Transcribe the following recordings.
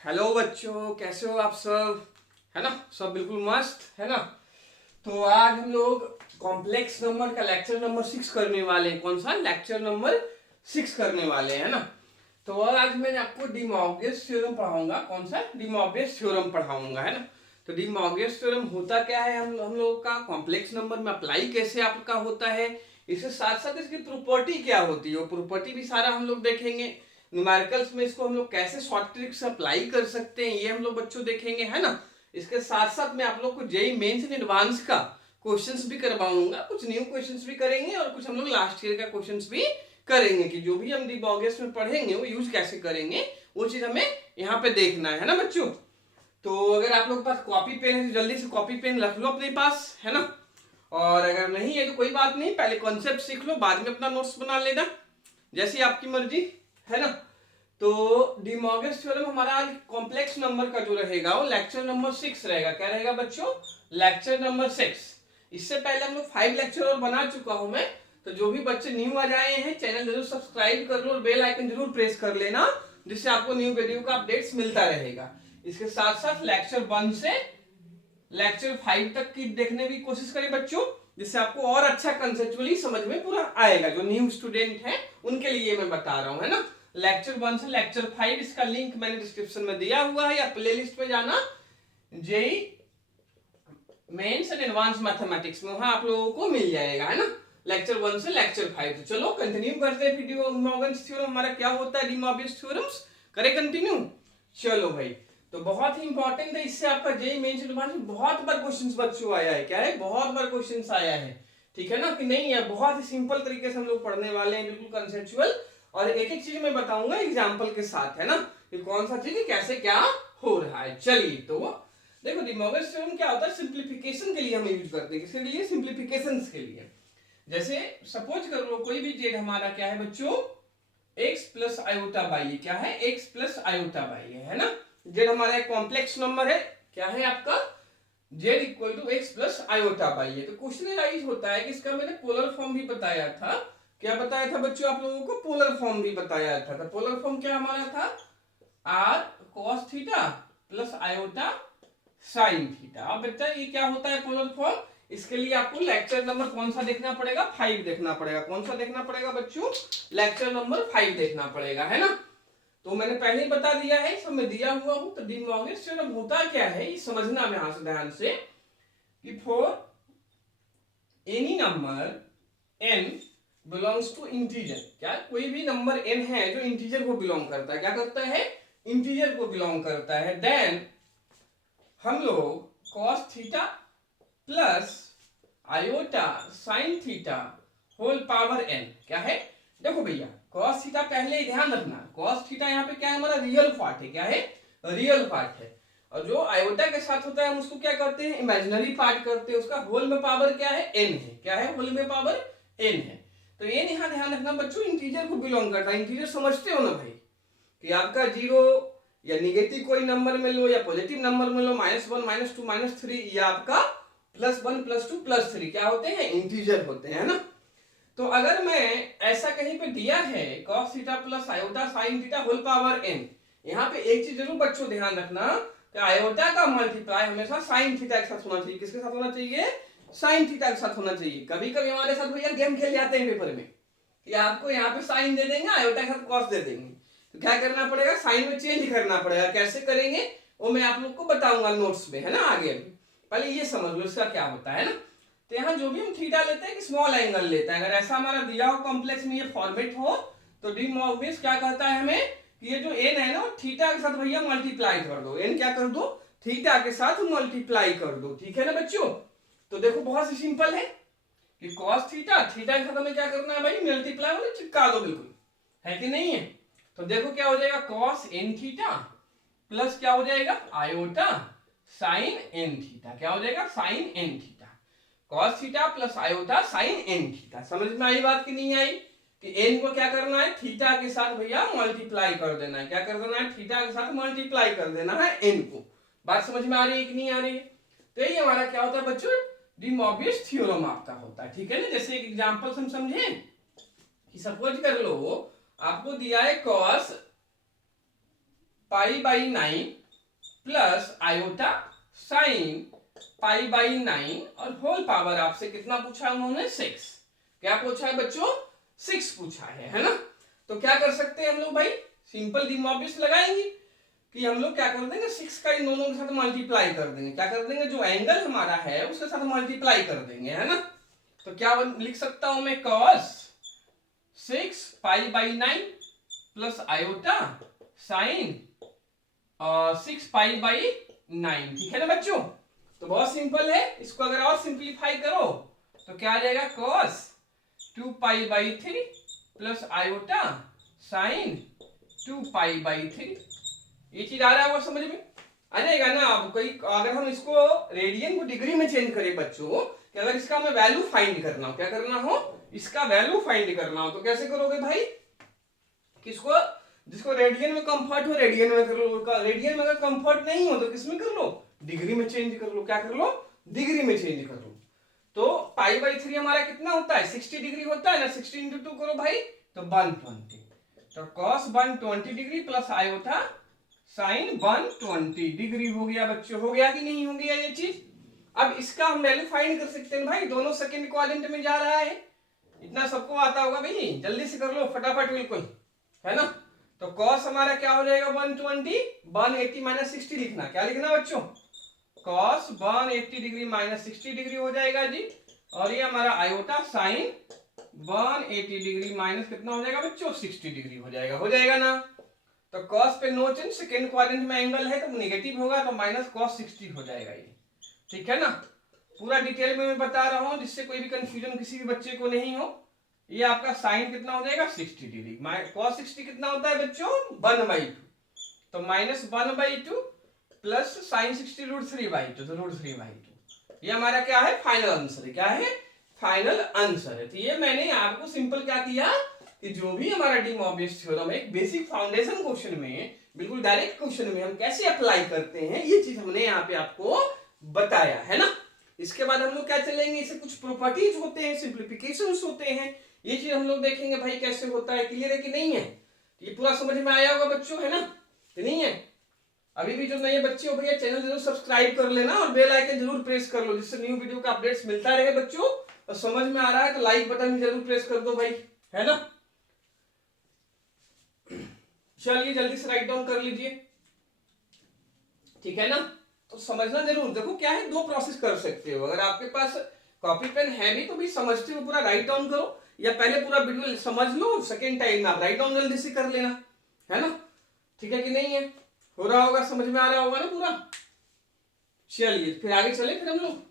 Hello बच्चों, कैसे हो आप सब? है ना, सब बिल्कुल मस्त है ना। तो आज हम लोग कॉम्प्लेक्स नंबर का लेक्चर नंबर 6 करने वाले हैं। कौन सा लेक्चर नंबर 6 करने वाले हैं ना। तो आज मैं आपको डी मॉर्गेज थ्योरम पढ़ाऊंगा। कौन सा? डी मॉर्गेज थ्योरम पढ़ाऊंगा, है ना। तो डी मॉर्गेज थ्योरम होता क्या है, हम लोगों का कॉम्प्लेक्स नंबर में अप्लाई कैसे आपका होता है, इसके साथ साथ इसकी प्रॉपर्टी क्या होती है, वो प्रॉपर्टी भी सारा हम लोग देखेंगे। न्यूमेरिकल्स में इसको हम लोग कैसे शॉर्ट ट्रिक से अप्लाई कर सकते हैं, ये हम लोग बच्चों देखेंगे, है ना। इसके साथ साथ मैं आप लोग को जेई मेंस एंड एडवांस का क्वेश्चंस भी करवाऊंगा। कुछ न्यू क्वेश्चंस भी करेंगे और कुछ हम लोग लास्ट ईयर का क्वेश्चंस भी करेंगे कि जो भी हम डी ऑगस्ट में पढ़ेंगे वो यूज कैसे करेंगे, वो चीज हमें यहाँ पे देखना है ना बच्चों। तो अगर आप लोग के पास कॉपी पेन है तो जल्दी से कॉपी पेन रख लो अपने पास, है ना। और अगर नहीं है तो कोई बात नहीं, पहले कॉन्सेप्ट सीख लो, बाद में अपना नोट्स बना लेना, जैसी आपकी मर्जी, है ना। तो डी मॉर्गेज थ्योरम हमारा आज कॉम्प्लेक्स नंबर का जो रहेगा वो लेक्चर नंबर 6 रहेगा। क्या रहेगा बच्चों? Lecture number 6। इससे पहले हम लोग 5 लेक्चर और बना चुका हूं मैं। तो जो भी बच्चे न्यू आ जाए हैं, चैनल जरूर सब्सक्राइब कर लो और बेल आइकन जरूर प्रेस कर लेना, जिससे आपको न्यू वीडियो का अपडेट्स मिलता रहेगा। इसके साथ साथ लेक्चर 1 से लेक्चर 5 तक की देखने की कोशिश करें बच्चों, जिससे आपको और अच्छा कंसेप्चुअली समझ में पूरा आएगा। जो न्यू स्टूडेंट हैं उनके लिए मैं बता रहा हूं, है ना। लेक्चर 1 से लेक्चर 5, इसका लिंक मैंने डिस्क्रिप्शन में दिया हुआ है, या प्लेलिस्ट में जाना JEE mains and advance mathematics में, वहां आप लोगों को मिल जाएगा, है ना। लेक्चर 1 से लेक्चर 5। तो चलो कंटिन्यू करते हैं वीडियो। मॉर्गन्स थ्योरम हमारा क्या होता है, डी मॉर्गन्स थ्योरम्स करें कंटिन्यू। चलो भाई, तो बहुत ही इंपॉर्टेंट है, इससे आपका जेई मेंस एडवांस में बहुत बार क्वेश्चंस बच्चों आया है। क्या है? बहुत बार क्वेश्चंस आया है, ठीक है ना कि नहीं है। बहुत ही सिंपल तरीके से हम लोग पढ़ने वाले हैं, बिल्कुल कंसेप्चुअल, और एक एक चीज मैं बताऊंगा एग्जांपल के साथ, है ना, कि कौन सा चीज कैसे क्या हो रहा है। चलिए, तो देखो डी मॉर्गन्स थ्योरम क्या होता है, सिंप्लीफिकेशन के लिए हम यूज करते हैं। किसके लिए? सिंप्लीफिकेशन के लिए। जैसे सपोज कर लो कोई भी जेड हमारा क्या है बच्चों, x प्लस आयोटा बाई, क्या है? x प्लस आयोटा बाई है ना। जेड हमारा एक कॉम्प्लेक्स नंबर है, क्या है आपका? Z equal to x plus iota y है। तो क्वेश्चन राइज होता है कि इसका मैंने पोलर फॉर्म भी बताया था। क्या बताया था बच्चों आप लोगों को? पोलर फॉर्म भी बताया था। तो पोलर फॉर्म क्या हमारा था? R cos theta plus iota sine theta. अब बच्चा ये क्या होता है पोलर फॉर्म? इसके लिए आपको लेक्चर नंबर कौन सा देखना पड़ेगा? 5 देखना पड़ेगा। कौन सा देखना पड़ेगा बच्चों? लेक्चर नंबर 5 देखना पड़ेगा, है ना। तो मैंने पहले ही बता दिया है, सब मैं दिया हुआ हूं। तो डी मॉर्गन्स थ्योरम होता क्या है, ये समझना में यहां से ध्यान से, कि for any number n belongs to integer, क्या कोई भी नंबर n है जो इंटीजर को बिलोंग करता है, क्या करता है? इंटीजर को बिलोंग करता है, देन हम लोग cos theta plus iota sine theta whole power n, क्या है? देखो भैया, cos थीटा पहले ही ध्यान रखना, cos थीटा यहाँ पे क्या है? हमारा रियल पार्ट है। क्या है? रियल पार्ट है। और जो आयोटा के साथ होता है हम उसको क्या करते हैं? इमेजिनरी पार्ट करते हैं। उसका होल में पावर क्या है? n है। क्या है? होल में पावर n है। तो n यहाँ ध्यान रखना बच्चों, इंटीजर को बिलोंग करता है। इंटीजर समझते हो ना भाई, कि आपका जीरो या निगेटिव कोई नंबर में लो या पॉजिटिव नंबर में लो, -1 -2 -3, या आपका +1 +2 +3, क्या होते हैं? इंटीजर होते हैं ना। तो अगर मैं ऐसा कहीं पे दिया है cos theta plus iota sine theta whole power n, यहाँ पे एक चीज जरूर बच्चों ध्यान रखना कि आयोटा का मल्टीप्लाई हमेशा साइन थीटा के साथ होना चाहिए। किसके साथ होना चाहिए? साइन थीटा के साथ होना चाहिए। कभी कभी हमारे साथ भैया गेम खेल जाते हैं पेपर में, कि आपको यहाँ पे साइन दे देंगे, आयोटा के साथ कॉस दे देंगे। तो क्या करना पड़ेगा? साइन में चेंज करना पड़ेगा। कैसे करेंगे वो मैं आप लोग को बताऊंगा नोट्स में, है ना, आगे। पहले ये समझ लो इसका क्या होता है ना। तो यहाँ जो भी हम थीटा लेते हैं कि स्मॉल एंगल लेते हैं, अगर ऐसा हमारा दिया हो कॉम्प्लेक्स में ये फॉर्मेट हो, तो डी मॉर्गन्स क्या कहता है हमें कि ये जो n है ना, थीटा के साथ भैया मल्टीप्लाई कर दो। n क्या कर दो? थीटा के साथ मल्टीप्लाई कर दो, ठीक है ना बच्चों। तो देखो बहुत ही सिंपल है कि cos थीटा, थीटा के साथ हमें क्या करना है भाई? मल्टीप्लाई मतलब चिपका दो, बिल्कुल, है कि नहीं है। तो देखो क्या हो जाएगा, cos n थीटा प्लस क्या हो जाएगा? Iota sine n theta. क्या हो जाएगा? Sine n theta. cos theta plus iota sine n theta. समझ में आई बात कि नहीं आई? कि n को क्या करना है? थीटा के साथ भैया मल्टीप्लाई कर देना है। क्या कर देना है? थीटा के साथ मल्टीप्लाई कर देना है n को। बात समझ में आ रही है कि नहीं आ रही है? तो ये हमारा क्या होता है बच्चों? डी मॉर्गन्स थ्योरम आपका होता है, ठीक है ना। जैसे एक एग्जांपल हम समझे कि सपोज कर लो आपको दिया है cos pi by 9 plus iota sign pi by 9 और होल पावर आपसे कितना पूछा है उन्होंने 6। क्या पूछा है बच्चों? 6 पूछा है ना। तो क्या कर सकते हैं हम लोग भाई, सिंपल डी मॉर्बिस लगाएंगे कि हम लोग क्या कर देंगे 6 का इन दोनों के साथ मल्टीप्लाई कर देंगे। क्या कर देंगे, जो एंगल हमारा है उसके साथ मल्टीप्लाई कर देंगे, है ना। तो क्या लिख सकता हूं मैं, cos 6 pi by 9 plus iota sign 6 pi by 9, ठीक है ना बच्चों। तो बहुत सिंपल है, इसको अगर और सिंप्लीफाई करो तो क्या आ जाएगा, cos 2 pi by 3 plus iota sign 2 pi by 3। ये चीज आ रहा है वो समझ में आ जाएगा ना। अब कोई अगर हम इसको रेडियन को डिग्री में चेंज करें बच्चों, कि अगर इसका हमें वैल्यू फाइंड करना हो, क्या करना हो, इसका वैल्यू फाइंड करना हो, तो कैसे करोगे भाई, किसको, जिसको रेडियन में कंफर्ट हो रेडियन में कर लो, रेडियन में अगर कंफर्ट नहीं हो तो किसमें कर लो, डिग्री में चेंज कर लो। क्या कर लो, डिग्री में चेंज कर लो। तो पाई बाई 3 हमारा कितना होता है, 60 डिग्री होता है ना। 60 इंटू 2 करो भाई तो 120। तो cos 120 degree plus iota sign 120 degree हो गया बच्चों। हो गया कि नहीं हो गया ये चीज। अब इसका हम वैल्यू फाइंड कर सकते हैं भाई, दोनों सेकंड क्वाड्रेंट में जा रहा है, इतना सबको आता होगा भाई, जल्दी से कर लो फटाफट बिल्कुल, है ना। तो cos हमारा क्या हो जाएगा 120, 180 माइनस 60 लिखना। क्या लिखना बच्चों, cos 180 डिग्री माइनस 60 डिग्री हो जाएगा जी। और ये हमारा आयोटा साइन 180 डिग्री माइनस कितना हो जाएगा बच्चों, 60 डिग्री हो जाएगा। हो जाएगा ना। तो cos पे नो चेंज, सेकेंड क्वाड्रेंट में एंगल है तो नेगेटिव होगा, तो माइनस cos 60 हो जाएगा ये, ठीक है ना। पूरा डिटेल में मैं बता रहा हूं जिससे कोई भी कंफ्यूजन किसी भी बच्चे को नहीं हो। ये आपका साइन कितना हो जाएगा 60 डिग्री, cos 60 कितना होता है बच्चों 1/2, तो माइनस 1/2 प्लस साइन 60 √3/2, तो √3/2। ये हमारा क्या है, फाइनल आंसर है। क्या है, फाइनल आंसर है। तो ये मैंने आपको सिंपल क्या किया कि जो भी हमारा डी मॉर्बियस थ्योरम है, बेसिक फाउंडेशन क्वेश्चन में, बिल्कुल डायरेक्ट क्वेश्चन में हम कैसे अप्लाई करते हैं, ये चीज हमने यहाँ पे आपको बताया है ना। इसके बाद हम लोग क्या चलेंगे, इसे कुछ प्रॉपर्टीज होते हैं, सिंप्लीफिकेशंस होते हैं, ये चीज हम लोग देखेंगे भाई कैसे होता है। क्लियर है कि नहीं है, ये पूरा समझ में आया होगा बच्चों, है ना कि नहीं है। अभी भी जो नए बच्चे हो भैया चैनल जरूर सब्सक्राइब कर लेना और बेल आइकन जरूर प्रेस कर लो, जिससे न्यू वीडियो का अपडेट्स मिलता रहे बच्चों। और समझ में आ रहा है तो लाइक बटन भी जरूर प्रेस कर दो भाई, है ना। चलिए जल्दी से राइट डाउन कर लीजिए, ठीक है ना। तो समझना जरूर, देखो क्या है, दो प्रोसेस कर सकते हो। अगर आपके पास कॉपी पेन है भी तो भी समझते हो पूरा राइट डाउन करो, या पहले पूरा वीडियो समझ लो, सेकेंड टाइम आप राइट डाउन जल्दी से कर लेना, है ना। ठीक है कि नहीं है, हो रहा होगा, समझ में आ रहा होगा ना पूरा। चलिए फिर आगे चले, फिर हम लोग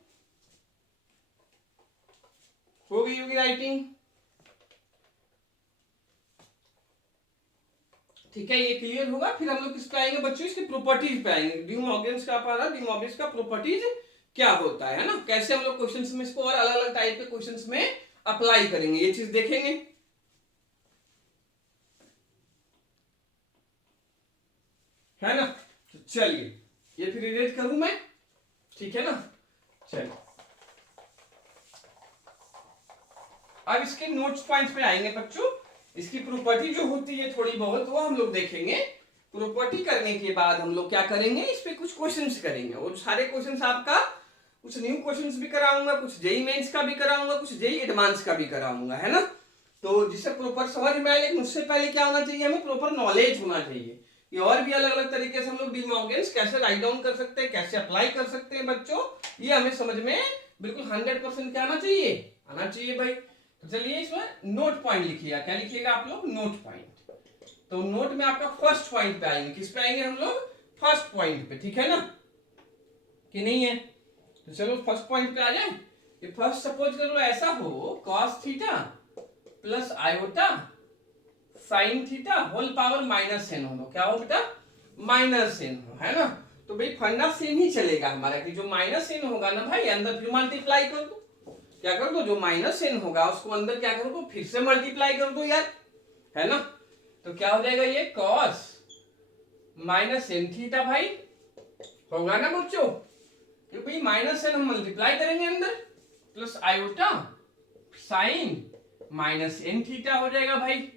हो गई होगी राइटिंग, ठीक है, ये क्लियर होगा। फिर हम लोग किस पे आएंगे बच्चों, इसकी प्रॉपर्टीज पे आएंगे। डी मॉर्गन्स का पारा, डी मॉर्गन्स का प्रॉपर्टीज क्या होता है ना, कैसे हम लोग क्वेश्चंस में इसको और अलग अलग टाइप के क्वेश्चंस में अप्लाई करेंगे, ये चीज देखेंगे, है ना। तो चलिए ये फिर इरेज करूं मैं, ठीक है ना। चलिए अब इसके नोट्स पॉइंट्स पे आएंगे बच्चों। इसकी प्रॉपर्टी जो होती है थोड़ी बहुत वो हम लोग देखेंगे। प्रॉपर्टी करने के बाद हम लोग क्या करेंगे, इस पे कुछ क्वेश्चंस करेंगे, और सारे क्वेश्चंस आपका कुछ न्यू क्वेश्चंस भी कराऊंगा, कुछ जेई मेंस का भी कराऊंगा, कुछ जेई एडवांस का भी कराऊंगा, है ना। तो जिससे प्रॉपर समझ में आए, लेकिन उससे पहले क्या होना चाहिए, हमें प्रॉपर नॉलेज होना चाहिए। ये और भी अलग अलग तरीके से हम लोग डी मॉर्गन्स कैसे राइट डाउन कर सकते हैं, कैसे अप्लाई कर सकते हैं बच्चों, ये हमें समझ में बिल्कुल 100% क्या आना चाहिए, आना चाहिए भाई। तो चलिए इसमें नोट पॉइंट लिखिएगा, क्या लिखिएगा आप लोग, नोट पॉइंट। तो नोट में आपका फर्स्ट पॉइंट पे आएंगे, किस पे आएंगे हम लोग, फर्स्ट पॉइंट पे, ठीक है ना कि नहीं है। तो चलो फर्स्ट पॉइंट पे आ जाए। ये फर्स्ट सपोज कर लो ऐसा हो, cos theta plus iota sine theta whole power -n हो, क्या हो बेटा, -n हो, है ना। तो भाई फंडा सेम ही चलेगा हमारा, कि जो -n होगा ना भाई अंदर फिर मल्टीप्लाई कर दो, क्या कर दो, जो -n होगा उसको अंदर क्या कर दो, फिर से मल्टीप्लाई कर दो यार, है ना। तो क्या हो जाएगा ये cos -n थीटा भाई, होगा ना बच्चों, क्योंकि -n हम मल्टीप्लाई करेंगे अंदर, plus iota sine -n theta हो जाएगा भाई।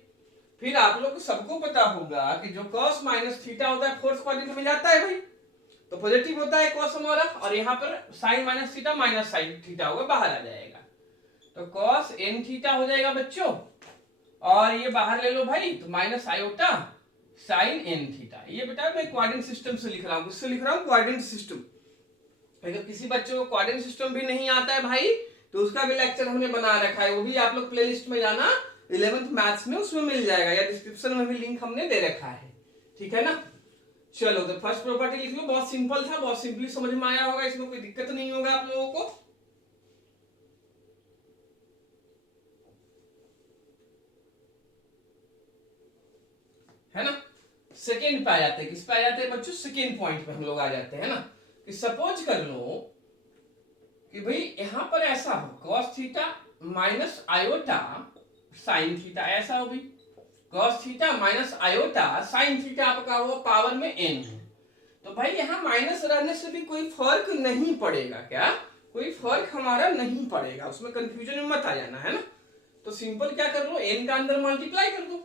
फिर आप लोग को सबको पता होगा कि जो cos माइनस थीटा होता है फोर्थ क्वाड्रेंट में जाता है भाई, तो पॉजिटिव होता है cos हमारा, और यहाँ पर sin minus theta minus sin theta होगा, बाहर आ जाएगा। तो cos n थीटा हो जाएगा बच्चों, और ये बाहर ले लो भाई, तो minus iota sin n theta. ये बेटा मैं क्वाड्रेंट सिस्टम से लिख रहा हूँ, किससे लिख रहा हूँ? Quadrant system. अगर किसी बच्चे को क्वाड्रेंट सिस्टम भी नहीं आता है भाई, तो उसका भी लेक्चर हमने बना रखा है, वो भी आप लोग प्लेलिस्ट में जाना 11th मैथ्स में, उसमें मिल जाएगा, या डिस्क्रिप्शन में भी लिंक हमने दे रखा है, ठीक है ना। चलो तो फर्स्ट प्रॉपर्टी लिख लो, बहुत सिंपल था, बहुत सिंपली समझ में आया होगा, इसमें कोई दिक्कत नहीं होगा आप लोगों को। है ना। सेकेंड पे आ जाते हैं, किस पे आ जाते हैं बच्चों? सेकेंड पॉइंट पे हम लोग आ जाते हैं ना, कि सपोज कर लो कि भाई यहां पर ऐसा हो cos theta minus iota sin theta, ऐसा हो भाई cos theta minus iota sin theta आपका हो पावर में n है। तो भाई यहाँ माइनस रहने से भी कोई फर्क नहीं पड़ेगा, क्या कोई फर्क हमारा नहीं पड़ेगा, उसमें कंफ्यूजन में मत आ जाना, है ना। तो सिंपल क्या कर लो, n का अंदर मल्टीप्लाई कर दो,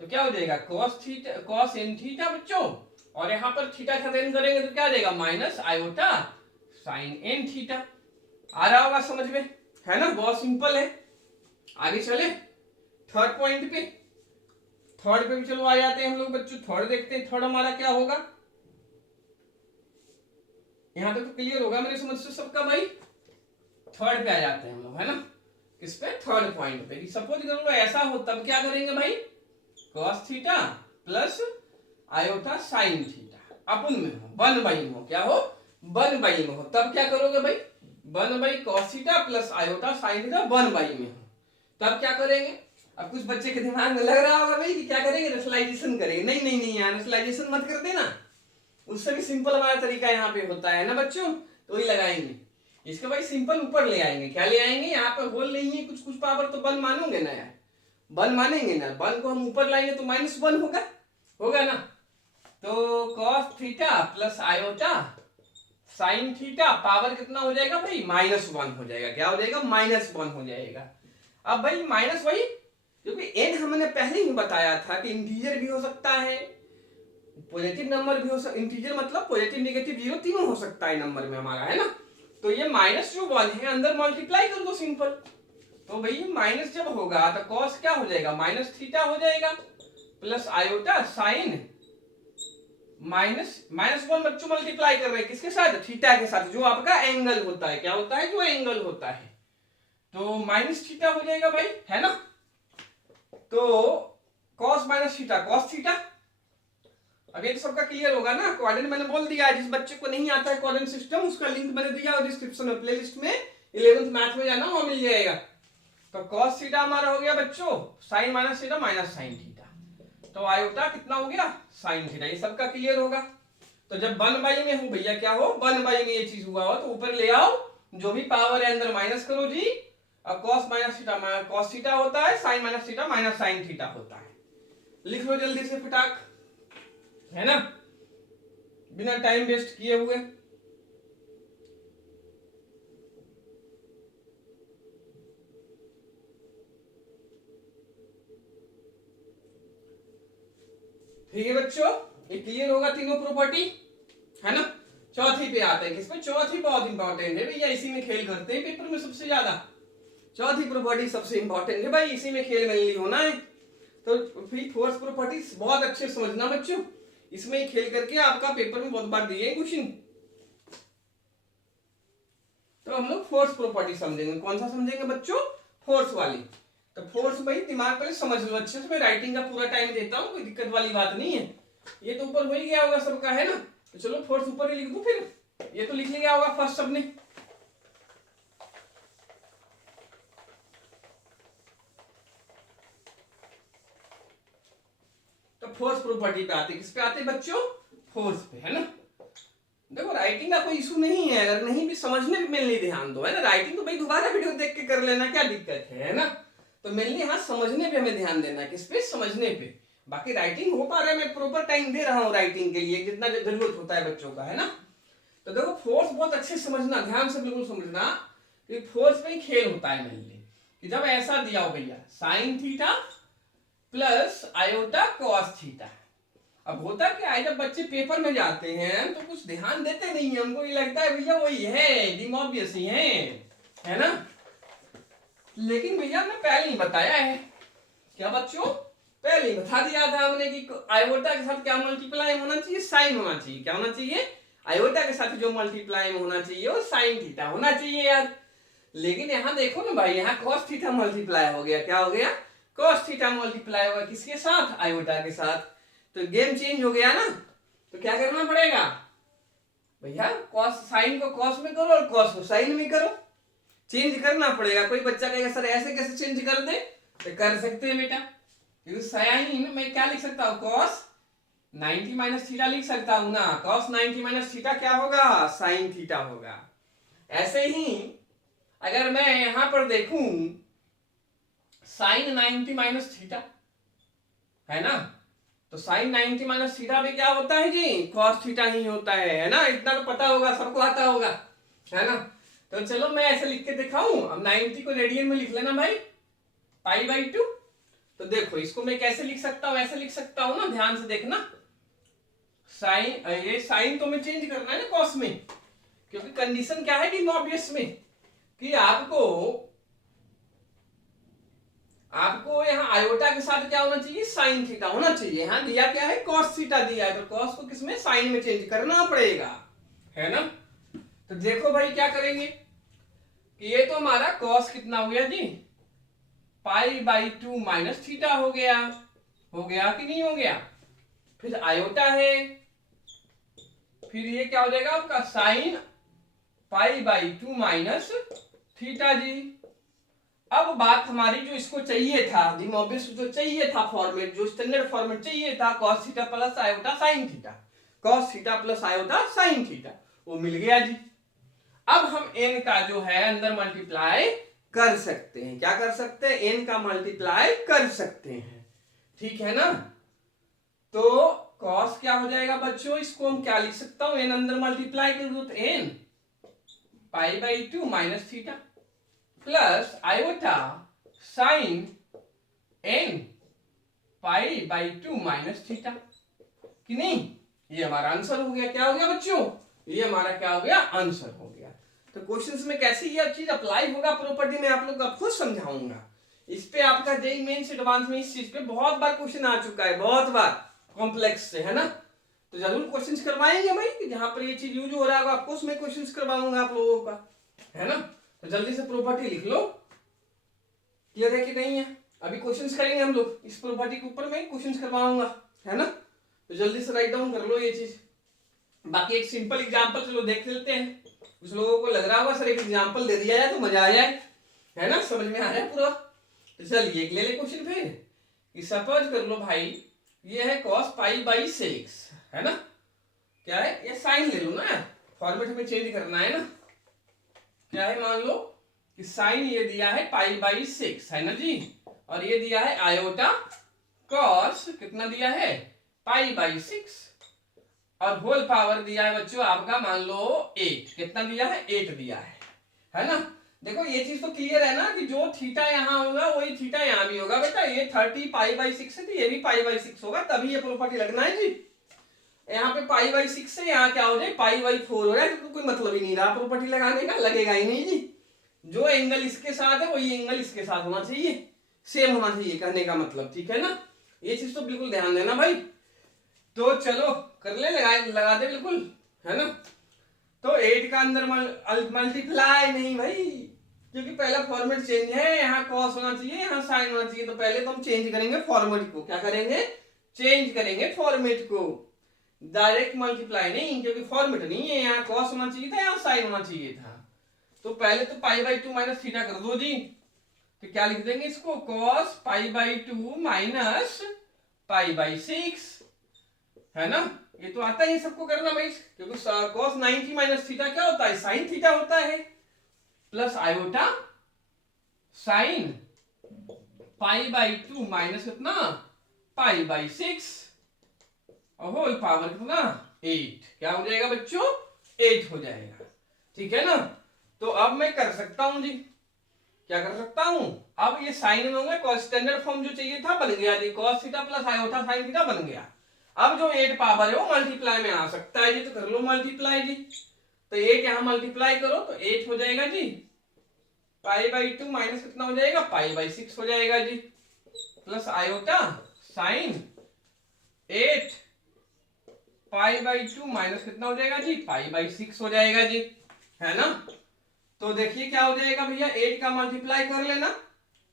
तो क्या हो जाएगा cos n थीटा बच्चों, और यहाँ पर थीटा का n करेंगे तो क्या आ जाएगा minus iota sin n theta. आ रहा होगा समझ में, है ना, बहुत सिंपल है। आगे चले थर्ड पॉइंट पे, थर्ड पे भी चलो आ जाते हैं हम लोग बच्चों, थर्ड देखते हैं, थर्ड हमारा क्या होगा। यहां तक तो क्लियर होगा मेरे समझ से सबका भाई। थर्ड पे आ जाते हैं हम लोग, है ना, किस पे? थर्ड पॉइंट पे। सपोज कर लो ऐसा हो, तब क्या करेंगे भाई, cos theta plus iota sin theta अपन में हो, 1/, हो क्या हो, 1/, हो, तब क्या करोगे भाई, 1/cos theta plus iota sin theta 1/, हो, तब क्या करेंगे। अब कुछ बच्चे के दिमाग में लग रहा होगा भाई कि क्या करेंगे, रेशनलाइजेशन करेंगे। नहीं नहीं नहीं यार, रेशनलाइजेशन मत कर देना, उससे भी सिंपल हमारा तरीका यहाँ पे होता है ना बच्चों, तो वही लगाएंगे इसके भाई, सिंपल ऊपर ले आएंगे। क्या ले आएंगे, यहाँ पे होल नहीं है, कुछ कुछ पावर तो 1 मानोगे ना यार, 1 मानेंगे ना, 1 को हम ऊपर लाएंगे तो -1 होगा, होगा ना। तो cos theta plus iota sin theta power कितना हो जाएगा भाई, -1 हो जाएगा। क्या हो जाएगा, -1 हो जाएगा। अब भाई माइनस वही, क्योंकि n हमने पहले ही बताया था कि इंटीजर भी हो सकता है, पॉजिटिव नंबर भी हो सकता, इंटीजर मतलब पॉजिटिव नेगेटिव जीरो तीनों हो सकता है नंबर में हमारा, है ना। तो ये -1 है, अंदर मल्टीप्लाई कर दो सिंपल, तो भाई माइनस जब होगा तो cos क्या हो जाएगा, -थीटा हो जाएगा, प्लस आयोटा sin -1 बच्चों मल्टीप्लाई कर रहे हैं किसके साथ, थीटा के साथ, जो आपका एंगल होता है, क्या होता है, जो एंगल होता है, तो -थीटा हो जाएगा भाई, है ना। तो cos minus theta cos theta, अब ये तो सबका क्लियर होगा ना। क्वाड्रेंट मैंने बोल दिया, जिस बच्चे को नहीं आता है क्वाड्रेंट सिस्टम, उसका लिंक मैंने दिया और डिस्क्रिप्शन में, प्लेलिस्ट में 11th मैथ में जाना, वहां मिल जाएगा। तो cos थीटा हमारा हो गया बच्चों sin minus theta minus sin theta, तो आयोटा कितना हो गया, sin थीटा, ये सबका क्लियर होगा। तो जब 1/, में हूं भैया, क्या हो 1/, में ये चीज हुआ हो, तो ऊपर ले आओ, जो भी पावर है अंदर माइनस करो जी। अब cos minus theta cos theta होता है, sin minus theta minus sin theta होता है। लिख लो जल्दी से फटाक, है ना, बिना टाइम वेस्ट किए हुए। ठीक है बच्चों, ये क्लियर होगा तीनों प्रॉपर्टी, है ना। चौथी पे आते हैं, किस पे, चौथी बहुत इंपॉर्टेंट है भैया, इसी में खेल करते हैं पेपर में सबसे ज्यादा। चौथी प्रॉपर्टी सबसे इंपॉर्टेंट है भाई, इसी में खेल मेनली होना है। तो फिर फोर्थ प्रॉपर्टी बहुत अच्छे से समझना बच्चों, इसमें ही खेल करके आपका पेपर में बहुत बार दिए क्वेश्चन। तो हम लोग फोर्थ प्रॉपर्टी समझेंगे, कौन सा समझेंगे बच्चों, फोर्थ वाली। तो फोर्थ भाई दिमाग पहले समझ लो अच्छे से, मैं राइटिंग का पूरा टाइम देता हूँ, कोई दिक्कत वाली बात नहीं है। ये तो ऊपर हो ही गया होगा सबका, है ना, तो चलो फोर्थ ऊपर ही लिख दो, फिर ये तो लिख लिया होगा फर्स्ट सबने। तो फोर्थ प्रॉपर्टी पे आते, किस पे आते बच्चों, फोर्थ पे, है ना। देखो राइटिंग का कोई इशू नहीं है, अगर नहीं भी समझने पे मेनली ध्यान दो, है ना। राइटिंग तो भाई दोबारा वीडियो देख के कर लेना, क्या दिक्कत है ना। तो मेनली हाँ समझने पे हमें ध्यान देना है, किस पे, समझने पे। बाकी राइटिंग हो पा रहा है, मैं प्रॉपर टाइम दे रहा हूँ राइटिंग के लिए, जितना जरूरत होता है बच्चों का, है ना। तो देखो फोर्थ बहुत अच्छे से समझना, ध्यान से बिल्कुल समझना कि फोर्थ में ही खेल होता है मेनली, कि जब ऐसा दिया हो भैया sin theta plus iota cos theta. अब होता क्या है, जब बच्चे पेपर में जाते हैं तो कुछ ध्यान देते नहीं है, उनको ये लगता है भैया वही है, डी ऑब्वियस ही है ना। लेकिन भैया ने पहले ही बताया है, क्या बच्चों, पहले ही बता दिया था हमने कि आयोटा के साथ क्या मल्टीप्लाई होना चाहिए, साइन होना चाहिए। क्या होना चाहिए, आयोटा के साथ जो मल्टीप्लाई होना चाहिए वो साइन थीटा होना चाहिए यार। लेकिन यहाँ देखो ना भाई, यहाँ कॉस थीटा मल्टीप्लाई हो गया, क्या हो गया, कॉस थीटा मल्टीप्लाई हो गया किसके साथ, आयोटा के साथ। तो गेम चेंज हो गया ना। तो क्या करना पड़ेगा भैया, कॉस साइन को कॉस में करो और कॉस को साइन में करो, चेंज करना पड़ेगा। कोई बच्चा कहेगा सर ऐसे कैसे चेंज कर दे, तो कर सकते हैं बेटा, क्योंकि साइन में क्या लिख सकता हूँ, कॉस 90 माइनस थीटा लिख सकता हूं ना। कॉस 90 माइनस थीटा क्या होगा, साइन थीटा होगा। ऐसे ही अगर मैं यहां पर देखूं साइन 90 माइनस थीटा है ना, तो साइन 90 माइनस थीटा भी क्या होता है जी, कॉस थीटा ही होता है ना। इतना तो पता होगा, सबको आता होगा, है ना। तो चलो मैं ऐसे लिख के दिखाऊं। अब 90 को रेडियन में लिख लेना भाई, पाई बाई 2। तो देखो इसको मैं कैसे लिख सकता हूं, ऐसे लिख सकता हूं ना, ध्यान से देखना। साइन, ये साइन तो मैं चेंज करना है ना कॉस में, क्योंकि कंडीशन क्या है डी ऑब्वियस में कि आपको यहाँ आयोटा के साथ क्या होना चाहिए, साइन थीटा होना चाहिए। यहाँ दिया क्या है, कॉस थीटा दिया है, तो कॉस को किसमें, साइन में चेंज करना पड़ेगा, है ना। तो देखो भाई क्या करेंगे कि ये तो हमारा कॉस कितना हो गया जी, पाई बाई 2 माइनस थीटा हो गया कि नहीं हो गया। फिर आयोटा है, फिर ये क्या हो जाएगा आपका sine pi by 2 minus theta जी। अब बात हमारी जो इसको चाहिए था, जो चाहिए था फॉर्मेट, जो स्टैंडर्ड फॉर्मेट चाहिए था, cos theta plus iota sine theta, cos theta plus iota sine theta, वो मिल गया जी। अब हम n का जो है अंदर मल्टीप्लाई कर सकते हैं। क्या कर सकते हैं, n का मल्टीप्लाई कर सकते हैं, ठीक है ना। तो cos क्या हो जाएगा बच्चों, इसको हम क्या लिख सकता हूं, n अंदर मल्टीप्लाई कर दो तो n pi by 2 minus theta plus iota sine n pi by 2 minus theta, कि नहीं। ये हमारा आंसर हो गया। क्या हो गया बच्चों, ये हमारा क्या हो गया, आंसर हो गया। तो क्वेश्चंस में कैसे ये चीज अप्लाई होगा प्रॉपर्टी में आप लोग को खुद समझाऊंगा। इस पे आपका जेईई मेंस एडवांस में इस चीज पे बहुत बार क्वेश्चन आ चुका है, बहुत बार कॉम्प्लेक्स से, है ना। तो जरूर क्वेश्चंस करवाएंगे भाई, कि जहां पर ये चीज यूज हो रहा होगा आपको उसमें क्वेश्चंस करवाऊंगा आप लोगों का, है ना। तो जल्दी से प्रॉपर्टी लिख लो, क्लियर है कि नहीं है। अभी क्वेश्चंस करेंगे हम लोग इस प्रॉपर्टी के ऊपर, मैं क्वेश्चंस करवाऊंगा, है ना। तो जल्दी से राइट डाउन कर लो ये चीज। बाकी एक सिंपल एग्जांपल चलो देख लेते हैं। कुछ लोगों को लग रहा होगा सर एक एग्जांपल दे दिया जाए तो मजा आ जाए, है ना, समझ में आ जाए पूरा। तो चलिए एक ले ले क्वेश्चन फिर, कि सपोज कर लो भाई ये है cos पाई बाई 6, है ना। क्या है, ये साइन ले लो ना, फॉर्मेट हमें चेंज करना है ना। क्या है, मान लो कि साइन ये दिया है पाई बाई 6, है ना जी, और ये दिया है आयोटा cos कितना दिया है, पाई बाई 6, और होल पावर दिया है बच्चों आपका मान लो 8, कितना दिया है, 8 दिया है ना। देखो ये चीज तो क्लियर है ना कि जो थीटा यहाँ होगा वही थीटा यहाँ भी होगा बेटा। ये 30 पाई बाई 6 है तो ये भी पाई बाई 6 होगा, तभी ये प्रॉपर्टी लगना है जी। यहाँ पे पाई बाई 6 से यहाँ क्या हो जाए, पाई बाई 4 हो जाए, तो कोई मतलब ही नहीं रहा प्रॉपर्टी लगाने का, लगेगा ही नहीं जी। जो एंगल इसके साथ है वही एंगल इसके साथ होना चाहिए, सेम होना चाहिए, कहने का मतलब, ठीक है ना। ये चीज तो बिल्कुल ध्यान देना भाई। तो चलो कर ले, लगा दे बिल्कुल, है ना। तो 8 का अंदर मल्टीप्लाई नहीं भाई, क्योंकि पहला फॉर्मेट चेंज है, यहाँ कॉस होना चाहिए, यहाँ साइन होना चाहिए। तो पहले तो हम चेंज करेंगे फॉर्मेट को, क्या करेंगे, चेंज करेंगे फॉर्मेट को, डायरेक्ट मल्टीप्लाई नहीं, क्योंकि फॉर्मेट नहीं है, यहाँ कॉस होना चाहिए था, यहाँ साइन होना चाहिए था। तो पहले तो पाई बाई 2 माइनस थीटा कर दो जी। तो क्या लिख देंगे इसको, cos pi by 2 minus pi by 6, है ना। ये तो आता है सबको करना भाई, क्योंकि cos 90 माइनस थीटा क्या होता है, साइन थीटा होता है, plus iota sign pi by 2 minus कितना, पाई बाई 6, और होल पावर कितना 8। क्या हो जाएगा बच्चों, 8 हो जाएगा, ठीक है ना। तो अब मैं कर सकता हूं जी, क्या कर सकता हूं, अब ये साइन में होंगे cos स्टैंडर्ड फॉर्म जो चाहिए था बन गया जी, cos theta plus iota sine theta बन गया। अब जो 8 पावर है वो मल्टीप्लाई में आ सकता है जी, तो कर लो मल्टीप्लाई जी। तो 8 यहां मल्टीप्लाई करो तो 8 हो जाएगा जी, पाई बाई 2 माइनस कितना हो जाएगा, पाई बाई 6 हो जाएगा जी, plus iota sine 8 pi by 2 minus कितना हो जाएगा जी, पाई बाई 6 हो जाएगा जी, है ना। तो देखिए क्या हो जाएगा भैया, 8 का मल्टीप्लाई कर लेना,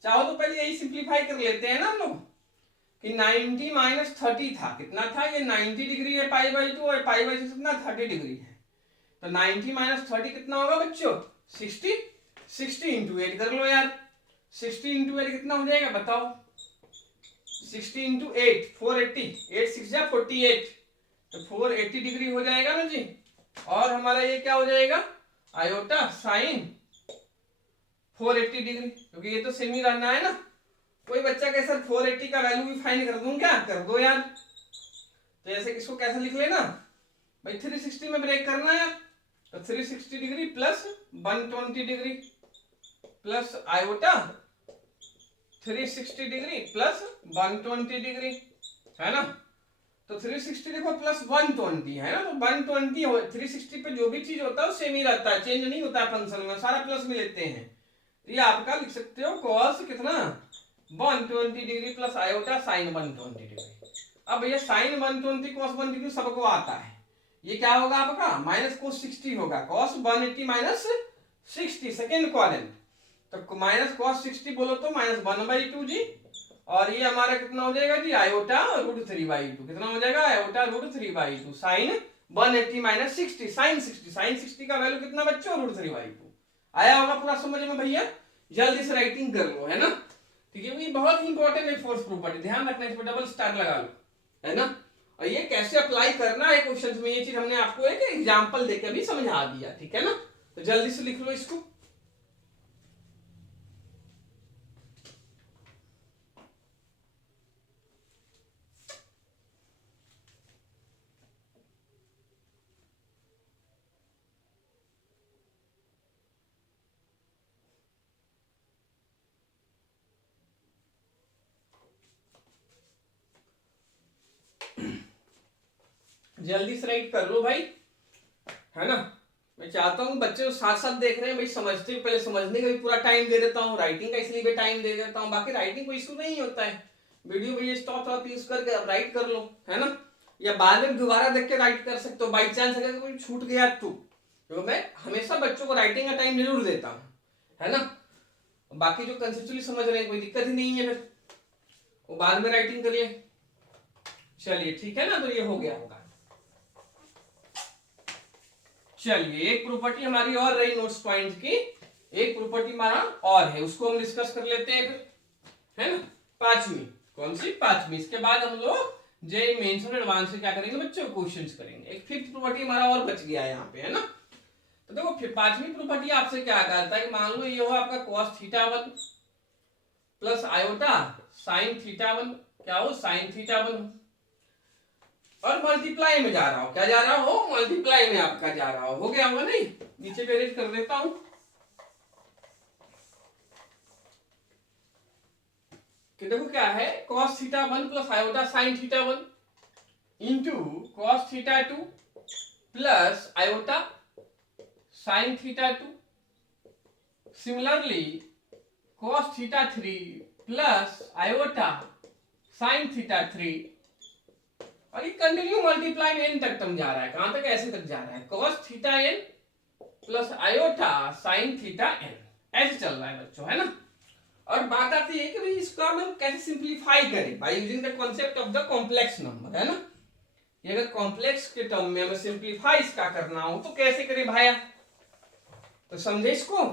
चाहो तो पहले यही सिंप्लीफाई कर लेते हैं ना हम लोग, कि 90 माइनस 30 था, कितना था ये 90 डिग्री है, पाई बाई 2 और पाई बाई 6 कितना 30 डिग्री है, तो 90 माइनस 30 कितना होगा बच्चों, 60, 60 इंटू 8 कर लो यार, 60 इंटू 8 कितना हो जाएगा बताओ, 60 इंटू 8 480, 8 6 जा 48, तो 480 डिग्री हो जाएगा ना जी। और हमारा ये क्या हो जाएगा, आयोटा साइन 480 डिग्री, क्योंकि ये तो सेम ही रहना है ना। कोई बच्चा कहे सर 480 का वैल्यू भी फाइंड कर दूं क्या, कर दो यार। तो ऐसे इसको कैसे लिख लेना भाई, 360 में ब्रेक करना है, तो 360 degree plus 120 degree plus iota 360 degree plus 120 degree, है ना। तो 360 देखो प्लस 120 है ना, तो 120 360 पे जो भी चीज होता है वो सेम ही रहता है, चेंज नहीं होता है फंक्शन में, सारा प्लस में लेते हैं। ये आपका लिख सकते हो cos कितना 120 degree plus iota sign 120 degree. अब भैया साइन 120 cos 120 सबको आता है, ये क्या होगा आपका माइनस cos 60 होगा, cos 180 माइनस 60 सेकेंड क्वाड्रेंट, तो माइनस cos 60 बोलो तो माइनस 1/2 जी, और ये हमारा कितना हो जाएगा जी, आयोटा √3/2, कितना हो जाएगा iota √3/2 sine 180 minus 60 sine 60, sine 60 का वैल्यू कितना बच्चों √3/2। आया होगा पूरा समझ में भैया, जल्दी से राइटिंग कर लो, है ना। ठीक है, ये बहुत इंपॉर्टेंट है फोर्स प्रॉपर्टी, ध्यान रखना, इस पर डबल स्टार लगा लो, है ना। और ये कैसे अप्लाई करना है क्वेश्चंस में, ये चीज हमने आपको एक एग्जांपल देकर भी समझा दिया, ठीक है ना। तो जल्दी से लिख लो इसको। जल्दी से राइट कर लो भाई, है ना। मैं चाहता हूँ बच्चे जो साथ साथ देख रहे हैं भाई समझते, पहले समझने का भी पूरा टाइम दे देता हूँ, राइटिंग का इसलिए भी टाइम दे देता हूँ, बाकी राइटिंग कोई इशू नहीं होता है, वीडियो में स्टॉप थोड़ा यूज करके आप राइट कर लो, है ना। या बाद में दोबारा देख के राइट कर सकते हो, बाई चांस अगर कोई छूट गया तो मैं हमेशा बच्चों को राइटिंग का टाइम जरूर देता हूँ, है ना। बाकी जो कंसेप्चुअली समझ रहे हैं कोई दिक्कत ही नहीं है, फिर वो बाद में राइटिंग करिए। चलिए ठीक है ना, तो ये हो गया होगा। चलिए एक प्रॉपर्टी हमारी और रही नोट्स पॉइंट की, एक प्रॉपर्टी हमारा और है, उसको हम डिस्कस कर लेते हैं फिर, है ना। पांचवी, कौन सी पांचवी, इसके बाद हम लोग जेईई मेंस और एडवांस से क्या करेंगे बच्चों, क्वेश्चंस करेंगे। एक फिफ्थ प्रॉपर्टी हमारा और बच गया है यहाँ पे, है ना। तो देखो फिर पांचवी प्रॉपर्टी आपसे क्या कहता है कि मान लो ये हो आपका cos θ1 प्लस आयोटा sin θ1, क्या हो sin θ1, और मल्टीप्लाई में जा रहा हो, क्या जा रहा हो, मल्टीप्लाई में आपका जा रहा हो गया होगा नहीं, नीचे पे अरेंज कर देता हूं। कि देखो क्या है, cos θ1 plus iota sin θ1 into cos θ2 plus iota sin θ2, similarly cos θ3 plus iota sin θ3, और ये कंटिन्यू मल्टीप्लाई में n तक टर्म जा रहा है, कहां तक, ऐसे तक जा रहा है, cos θn plus iota sin θn, ऐसे चल रहा है बच्चों, है ना। और बात आती है कि भाई इसको हम कैसे सिंपलीफाई करें by using the concept of the complex number, है ना। ये अगर कॉम्प्लेक्स के टर्म में हमें सिंपलीफाई इसका करना हो तो कैसे करें भाया, तो समझे इसको।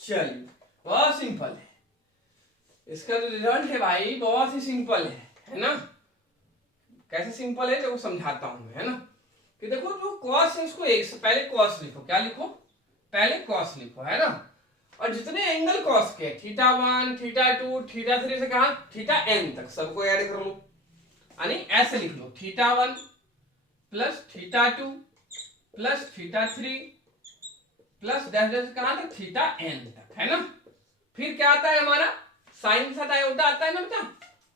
चलिए बहुत सिंपल है, इसका जो रिजल्ट है भाई बहुत ही सिंपल है ना। कैसे सिंपल है देखो समझाता हूं मैं, है ना। कि देखो जो कॉस है इसको एक से पहले कॉस लिखो, क्या लिखो, पहले कॉस लिखो, है ना। और जितने एंगल कॉस के θ1 θ2 θ3 से कहा θn तक सबको ऐड कर लो, यानी ऐसे लिख लो θ1 plus θ2 plus θ3 plus dash dash कहां तक θn तक, है ना। फिर क्या आता है हमारा साइन के साथ आयोटा आता है ना बेटा।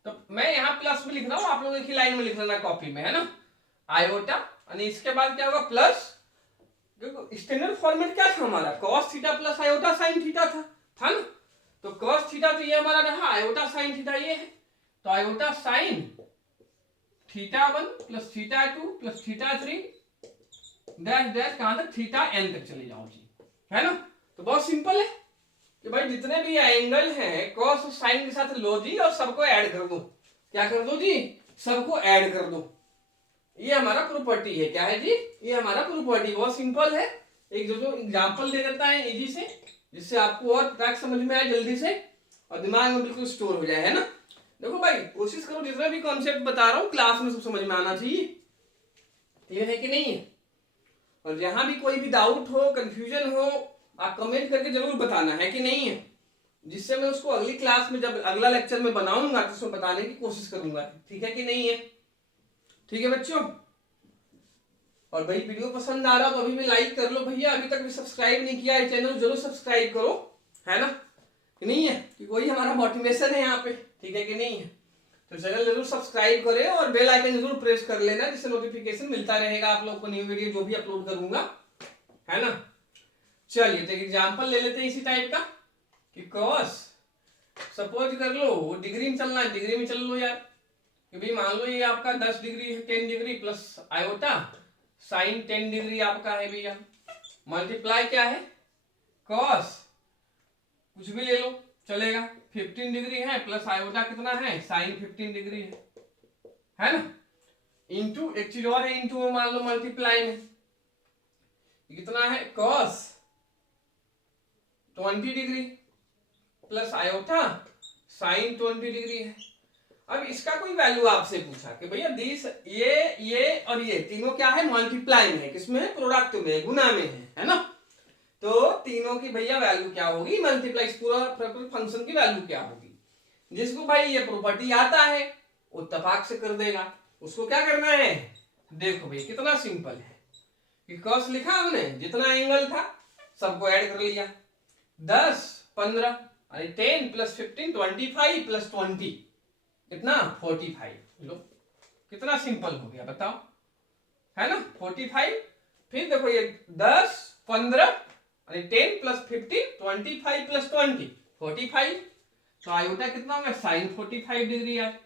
तो मैं यहाँ प्लस में लिख रहा हूँ, आप लोग एक ही लाइन में लिख लेना कॉपी में, है ना, आयोटा। और इसके बाद क्या होगा प्लस, देखो स्टैंडर्ड फॉर्मेट क्या था हमारा, cos theta plus iota sine theta था ना। तो cos थीटा तो ये हमारा रहा, आयोटा साइन थीटा ये है, तो iota sine theta 1 plus theta 2 plus theta 3 dash dash कहां तक, थीटा n तक चले जाओ जी, है ना। तो बहुत सिंपल है कि भाई जितने भी एंगल हैं cos और साइन के साथ लो जी और सबको ऐड कर दो। क्या कर दो जी, सबको ऐड कर दो। ये हमारा प्रॉपर्टी है, क्या है जी, ये हमारा प्रॉपर्टी। बहुत सिंपल है, एक जो एग्जांपल दे देता है इजी से, जिससे आपको और ट्रैक समझ में आए जल्दी से और दिमाग में बिल्कुल स्टोर हो जाए, है ना। देखो भाई कोशिश करो जितना भी कॉन्सेप्ट बता रहा हूँ क्लास में सब समझ में आना चाहिए, क्लियर है कि नहीं है। और जहां भी कोई भी डाउट हो, कंफ्यूजन हो, आप कमेंट करके जरूर बताना, है कि नहीं है, जिससे मैं उसको अगली क्लास में जब अगला लेक्चर में बनाऊंगा तो उसमें बताने की कोशिश करूंगा, ठीक है कि नहीं है। ठीक है बच्चों, और भाई वीडियो पसंद आ रहा तो अभी भी लाइक कर लो भैया, अभी तक भी सब्सक्राइब नहीं किया है चैनल जरूर सब्सक्राइब करो, है ना, कि नहीं है, कि वही हमारा मोटिवेशन है यहाँ पे, ठीक है कि नहीं है। तो चैनल जरूर सब्सक्राइब करें और बेल आइकन जरूर प्रेस कर लेना, जिससे नोटिफिकेशन मिलता रहेगा आप लोग को न्यू वीडियो जो भी अपलोड करूंगा, है ना। चलिए तो एग्जाम्पल ले लेते हैं इसी टाइप का कि कॉस, सपोज कर लो वो डिग्री में चलना है, डिग्री में चल लो यार, कि भाई मान लो ये आपका 10 डिग्री है, 10 degree plus iota sign 10 degree आपका है भैया, मल्टीप्लाई क्या है कॉस, कुछ भी ले लो चलेगा, 15 डिग्री है प्लस आयोटा कितना है साइन 15 डिग्री है ना, इंटू एक चीज और है, इंटू मान लो मल्टीप्लाई में कितना है cos 20 degree plus iota sign 20 degree है। अब इसका कोई वैल्यू आपसे पूछा कि भैया दिस ये और ये तीनों क्या है, मल्टीप्लाई में है, किसमें है, प्रोडक्ट में, गुना में है ना। तो तीनों की भैया वैल्यू क्या होगी, मल्टीप्लाई, पूरा फंक्शन की वैल्यू क्या होगी। जिसको भाई ये प्रॉपर्टी आता है वो इत्तेफाक से कर देगा, उसको क्या करना है, देखो भाई कितना सिंपल है कि कॉस लिखा हमने, जितना एंगल था सबको ऐड कर लिया, 10 15 अरे 10 प्लस 15 25 प्लस 20 कितना 45, लो कितना सिंपल हो गया बताओ, है ना 45। फिर देखो ये 10 15 अरे 10 प्लस 15 25 प्लस 20 45, तो आयोटा कितना हो गया साइन 45 डिग्री यार।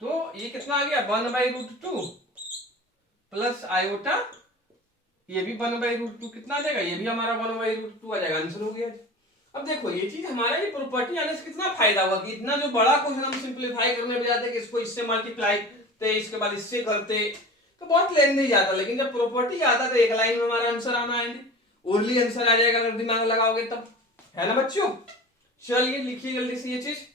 तो ये कितना आ गया 1/√2 प्लस आयोटा ये भी 1/√2 कितना देगा, ये भी हमारा 1/√2 आ जाएगा, आंसर हो गया। अब देखो ये चीज हमारा ये प्रॉपर्टी आने से कितना फायदा हुआ कि इतना जो बड़ा क्वेश्चन हम सिंपलीफाई करने पे जाते कि इसको इससे मल्टीप्लाई करते, इसके बाद इससे करते तो बहुत लेंदी जाता, लेकिन जब प्रॉपर्टी आता तो एक लाइन में हमारा आंसर आना है, ओनली आंसर आ जाएगा अगर दिमाग लगाओगे तब, है ना बच्चों। चलिए लिखिए जल्दी से ये चीज,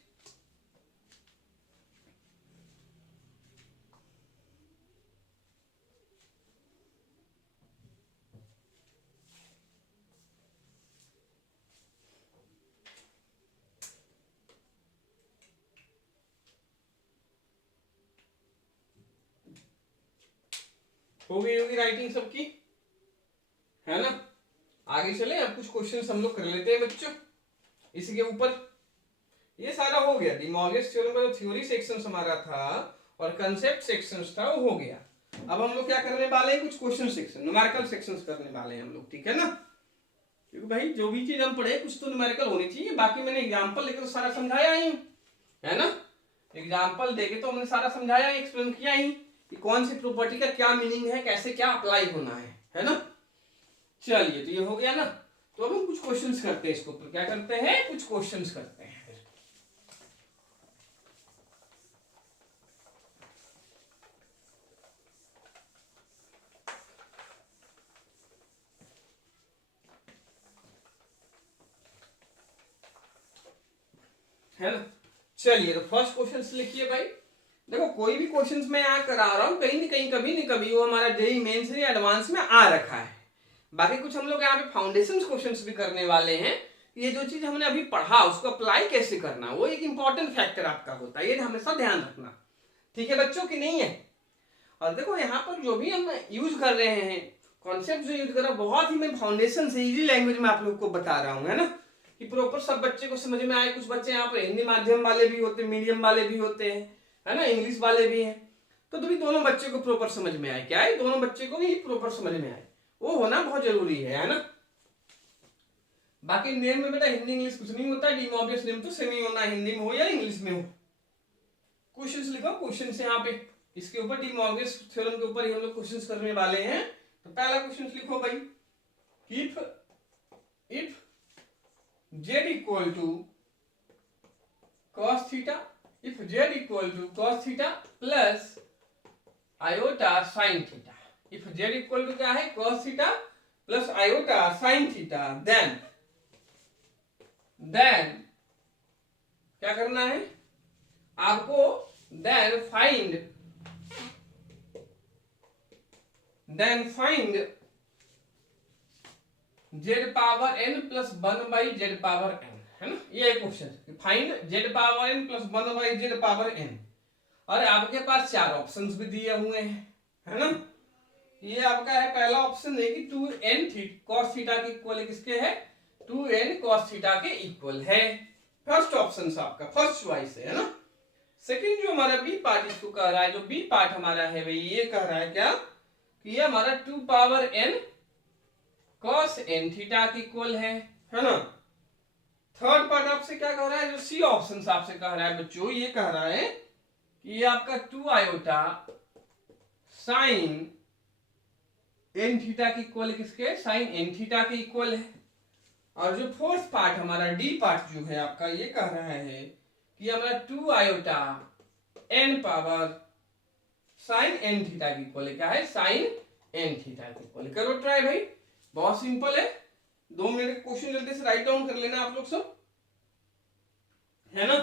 हो गई होगी राइटिंग सबकी, है ना। आगे चले, अब कुछ क्वेश्चन हम लोग कर लेते हैं बच्चों इसके ऊपर। ये सारा हो गया, डिमॉर्गन्स थ्योरम का जो थ्योरी सेक्शन हमारा था और कंसेप्ट सेक्शन था वो हो गया। अब हम लोग क्या करने वाले हैं, कुछ क्वेश्चन सेक्शन, न्यूमेरिकल सेक्शंस करने वाले हैं हम लोग, ठीक है ना। क्योंकि भाई जो भी चीज हम पढ़े कुछ तो न्यूमेरिकल होनी चाहिए, बाकी मैंने एग्जांपल लेकर सारा समझाया ही, है ना। एग्जांपल देके तो हमने सारा समझाया ही, एक्सप्लेन किया ही कि कौन सी प्रॉपर्टी का क्या मीनिंग है, कैसे क्या अप्लाई होना है ना। चलिए तो ये हो गया ना, तो अब हम कुछ क्वेश्चंस करते हैं इसके ऊपर, क्या करते हैं कुछ क्वेश्चंस करते हैं। है ना। चलिए तो फर्स्ट क्वेश्चन लिखिए भाई। देखो कोई भी क्वेश्चन मैं यहाँ करा रहा हूँ कहीं न कहीं कभी न कभी वो हमारा जेईई मेंस या एडवांस में आ रखा है। बाकी कुछ हम लोग यहाँ पे फाउंडेशन क्वेश्चंस भी करने वाले हैं। ये जो चीज हमने अभी पढ़ा उसको अप्लाई कैसे करना वो एक इंपॉर्टेंट फैक्टर आपका होता है, ये हमेशा ध्यान रखना, ठीक है बच्चों की नहीं है। और देखो यहाँ पर जो भी हम यूज कर रहे हैं कॉन्सेप्ट जो यूज कर रहे हैं बहुत ही मैं फाउंडेशन से इजी लैंग्वेज में आप लोग को बता रहा हूँ, है ना। कि प्रॉपर सब बच्चे को समझ में आए। कुछ बच्चे यहाँ पर हिंदी माध्यम वाले भी होते हैं, मीडियम वाले भी होते हैं, है ना, इंग्लिश वाले भी हैं। तो भी दोनों बच्चे को प्रॉपर समझ में आए, क्या है, दोनों बच्चे को ही प्रॉपर समझ में आए, वो होना बहुत जरूरी है ना। बाकी नेम में बेटा हिंदी इंग्लिश कुछ नहीं होता, डिमोबियस नेम तो सेम ही होना, हिंदी में हो या इंग्लिश में हो। क्वेश्चंस लिखो, क्वेश्चंस यहाँ पे इसके ऊपर डिमोबियस थ्योरम के ऊपर ही हम लोग क्वेश्चंस करने वाले हैं। तो पहला क्वेश्चन लिखो भाई, if z equal to cos theta, if z equal to cos theta plus iota sin theta, if z equal to क्या है, cos theta plus iota sin theta, then क्या करना है आपको, then find z power n plus 1 by z power n, है ना, ये question, find z power n plus 1 by z power n। और आपके पास चार ऑप्शंस भी दिए हुए हैं, है ना। ये आपका है पहला ऑप्शन है कि 2n cos थीटा के इक्वल है, किसके है, 2n cos थीटा के इक्वल है। फर्स्ट ऑप्शन आपका फर्स्ट चॉइस है ना। सेकंड जो हमारा बी पार्ट इसको कह रहा है, जो बी पार्ट हमारा है भाई, ये कह रहा है क्या कि ये हमारा 2 power n cos n theta के इक्वल है ना। थर्ड पार्ट आपसे क्या कह रहा है, जो सी ऑप्शन आपसे कह रहा है बच्चों, ये कह रहा है कि ये आपका 2 आयोटा साइन n थीटा के इक्वल है, किसके, साइन n थीटा के इक्वल है। और जो फोर्थ पार्ट हमारा डी पार्ट जो है आपका, ये कह रहा है कि हमारा 2 iota n power sine n theta के इक्वल है, क्या है, साइन n थीटा के इक्वल है। करो ट्राई भाई, बहुत सिंपल है, 2 मिनट का क्वेश्चन जल्दी से राइट डाउन कर लेना आप लोग सब, है ना।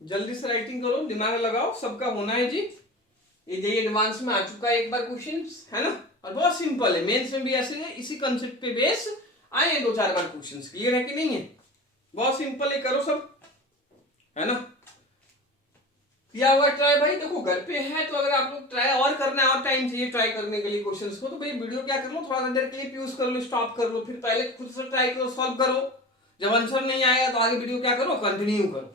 जल्दी से राइटिंग करो, दिमाग लगाओ, सबका होना है जी। ये जेईई एडवांस में आ चुका है एक बार क्वेश्चन, है ना, और बहुत सिंपल है, मेंस में भी ऐसे है, इसी कंसेप्ट पे बेस आए हैं 2-4 बार क्वेश्चंस। क्लियर है कि नहीं है, बहुत सिंपल है, करो सब, है ना। किया हुआ ट्राई भाई, देखो घर पे है तो अगर आप लोग ट्राई और करना है और टाइम चाहिए ट्राई करने के लिए क्वेश्चंस को, तो भाई वीडियो क्या कर लो, थोड़ा सा देर क्लिप यूज कर लो, स्टॉप कर लो, फिर पहले खुद से ट्राई करो, सॉल्व करो, जब आंसर नहीं आएगा तो आगे वीडियो क्या करो, कंटिन्यू करो।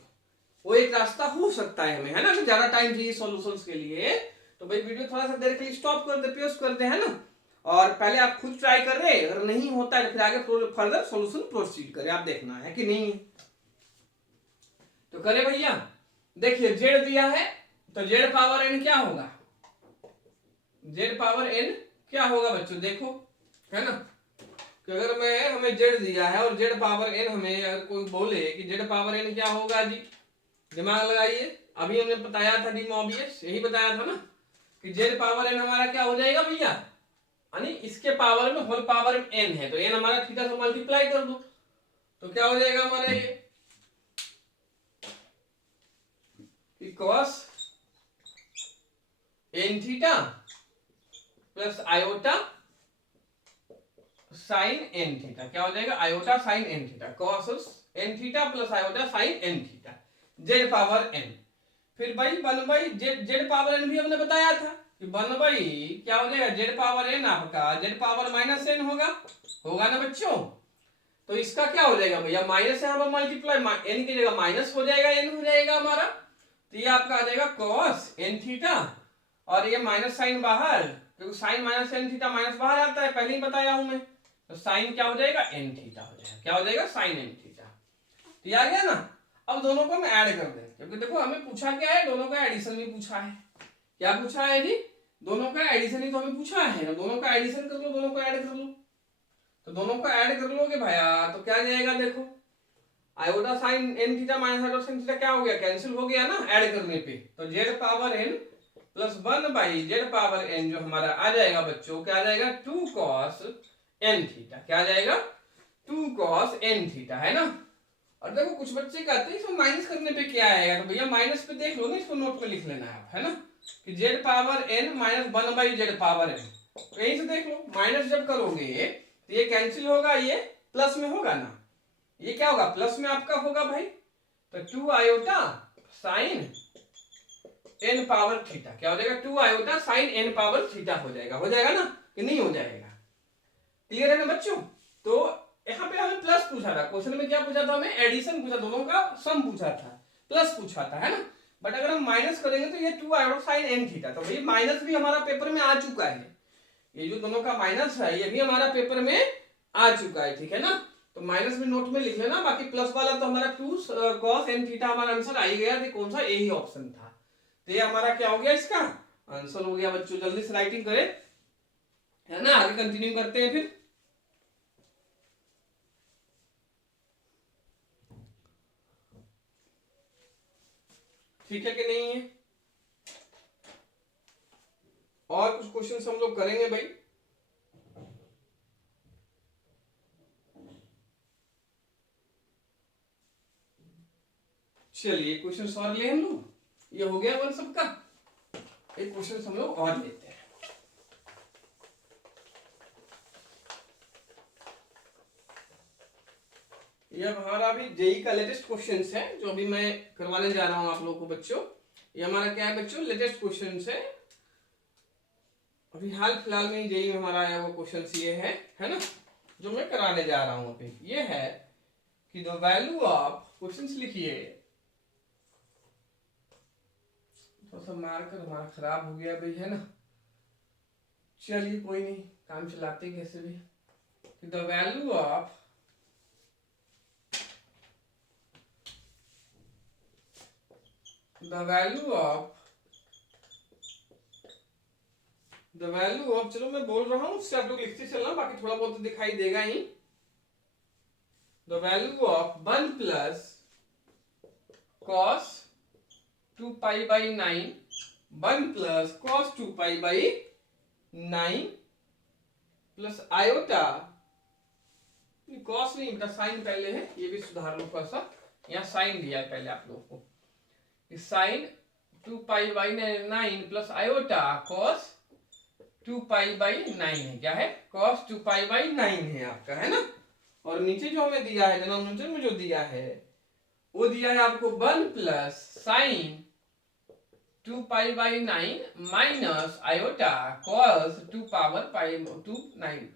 वो एक रास्ता हो सकता है हमें, है ना, कि ज्यादा टाइम चाहिए सॉल्यूशंस के लिए, तो भाई वीडियो थोड़ा सा देर के लिए स्टॉप कर दे, पॉज कर दे, है ना, और पहले आप खुद ट्राई कर रहे, अगर नहीं होता है तो फिर आगे फर्दर सॉल्यूशन प्रोसीड करें, आप देखना है कि नहीं। तो करे भैया, देखिए जेड दिया है तो जेड पावर एन क्या होगा, जेड पावर एन क्या होगा बच्चों, देखो, है ना, कि अगर मैं हमें जेड दिया है और जेड पावर एन हमें अगर कोई बोले कि जेड पावर एन क्या होगा जी, दिमाग लगाइए, अभी हमने बताया था डिमोबियस, यही बताया था ना कि जेड पावर एन हमारा क्या हो जाएगा भैया, यानी इसके पावर में होल पावर में एन है, तो एन हमारा थीटा से मल्टीप्लाई कर दो, तो क्या हो जाएगा हमारा ये cos n theta plus iota sine n theta, क्या हो जाएगा, iota sine n theta, cos n theta plus iota sine n theta, z power n। फिर भाई 1 बाई z पावर n भी हमने बताया था कि 1 बाई क्या हो जाएगा, z पावर n आपका z पावर माइनस n होगा ना बच्चों। तो इसका क्या हो जाएगा भैया, माइनस यहाँ पर मल्टीप्लाई, n की जगह माइनस हो जाएगा, n हो जाएगा हमारा, तो ये आपका आ जाएगा cos n थीटा, और ये माइनस साइन बाहर, क्योंकि sine minus n theta minus बाहर आता है, पहले ही बताया हूं मैं, तो साइन क्या हो जाएगा, n थीटा हो जाएगा, क्या हो जाएगा, साइन n थीटा। तो ये आ गया ना। अब दोनों को हम ऐड कर दें, क्योंकि देखो हमें पूछा क्या है, दोनों का एडिशन भी पूछा है, क्या पूछा है जी, दोनों का एडिशन ही तो हमें पूछा है, दोनों का एडिशन कर लो, दोनों को ऐड कर लो, तो दोनों को ऐड कर लोगे भैया तो क्या जाएगा, देखो iota sine n theta minus iota sine theta क्या हो गया, कैंसिल हो गया ना ऐड करने पे, तो z power n plus 1 by z power n जो हमारा आ जाएगा बच्चों, क्या आ जाएगा, 2 cos n थीटा, क्या आ जाएगा, 2 cos n थीटा, है ना। और देखो कुछ बच्चे कहते हैं इसमें माइनस करने पे क्या आएगा, तो भैया माइनस पे देख लो ना, इसको नोट पे लिख लेना है, है ना, कि z power n minus 1 by z power n, तो यहीं से देख लो, माइनस जब करोगे तो ये कैंसिल होगा, ये प्लस में होगा ना, ये क्या होगा, प्लस में आपका होगा भाई, तो 2 iota sine n power theta क्या हो जाएगा, 2 iota sine n power theta हो जाएगा ना कि नहीं हो जाएगा? क्लियर है ना बच्चों? तो यहाँ पे हमें प्लस पूछा था, क्वेश्चन में क्या पूछा था हमें, एडिशन पूछा, दोनों का सम पूछा था, प्लस पूछा था, है ना। बट अगर हम माइनस करेंगे तो ये 2 आयोटा साइन एन थीटा, तो भाई माइनस भी हमारा पेपर में आ चुका है, ये जो दोनों का माइनस है ये भी हमारा पेपर में आ चुका है, ठीक है ना। तो माइनस भी नोट में लिख लेना, बाकी प्लस वाला तो हमारा 2 cos n थीटा हमारा आंसर आ ही गया, तो कौन सा, यही ऑप्शन था, तो ये हमारा क्या हो गया, इसका आंसर हो गया बच्चों। जल्दी से राइटिंग करें, है ना, आगे कंटिन्यू करते हैं फिर। ठीक है कि नहीं है? और कुछ क्वेश्चन हम लोग करेंगे भाई। चलिए क्वेश्चन और ले हम लोग, ये हो गया वन सबका, एक क्वेश्चन हम लोग और लेते हैं। ये हमारा अभी जेई का लेटेस्ट क्वेश्चन है जो अभी मैं करवाने जा रहा हूं आप लोगों को बच्चों। ये हमारा क्या है बच्चों, लेटेस्ट क्वेश्चन है, अभी हाल फिलहाल में जेई में हमारा आया वो क्वेश्चन ये है ना, जो मैं कराने जा रहा हूं अभी। ये है कि द वैल्यू ऑफ, क्वेश्चन लिखिए, थोड़ा सा मार्कर हमारा खराब हो गया भाई, है ना, चलिए कोई नहीं, काम चलाते कैसे भी। The value of the value of, चलो मैं बोल रहा हूं उससे आप लोग लिखते चलना, बाकी थोड़ा बहुत तो दिखाई देगा ही। The value of 1 plus cos 2 pi by 9, 1 plus cos 2 pi by 9 plus iota, cos नहीं बेटा साइन पहले है, ये भी सुधार लो थोड़ा सा, यहाँ साइन दिया है पहले आप लोगों को, sine 2 pi by 9 plus iota cos 2 pi by 9 है, क्या है, cos 2 पाई बाई 9 है आपका, है ना। और नीचे जो हमें दिया है, डिनोमिनेटर में जो दिया है वो दिया है आपको 1 प्लस sign 2 pi by 9 minus iota cos 2 power पाई 2 9,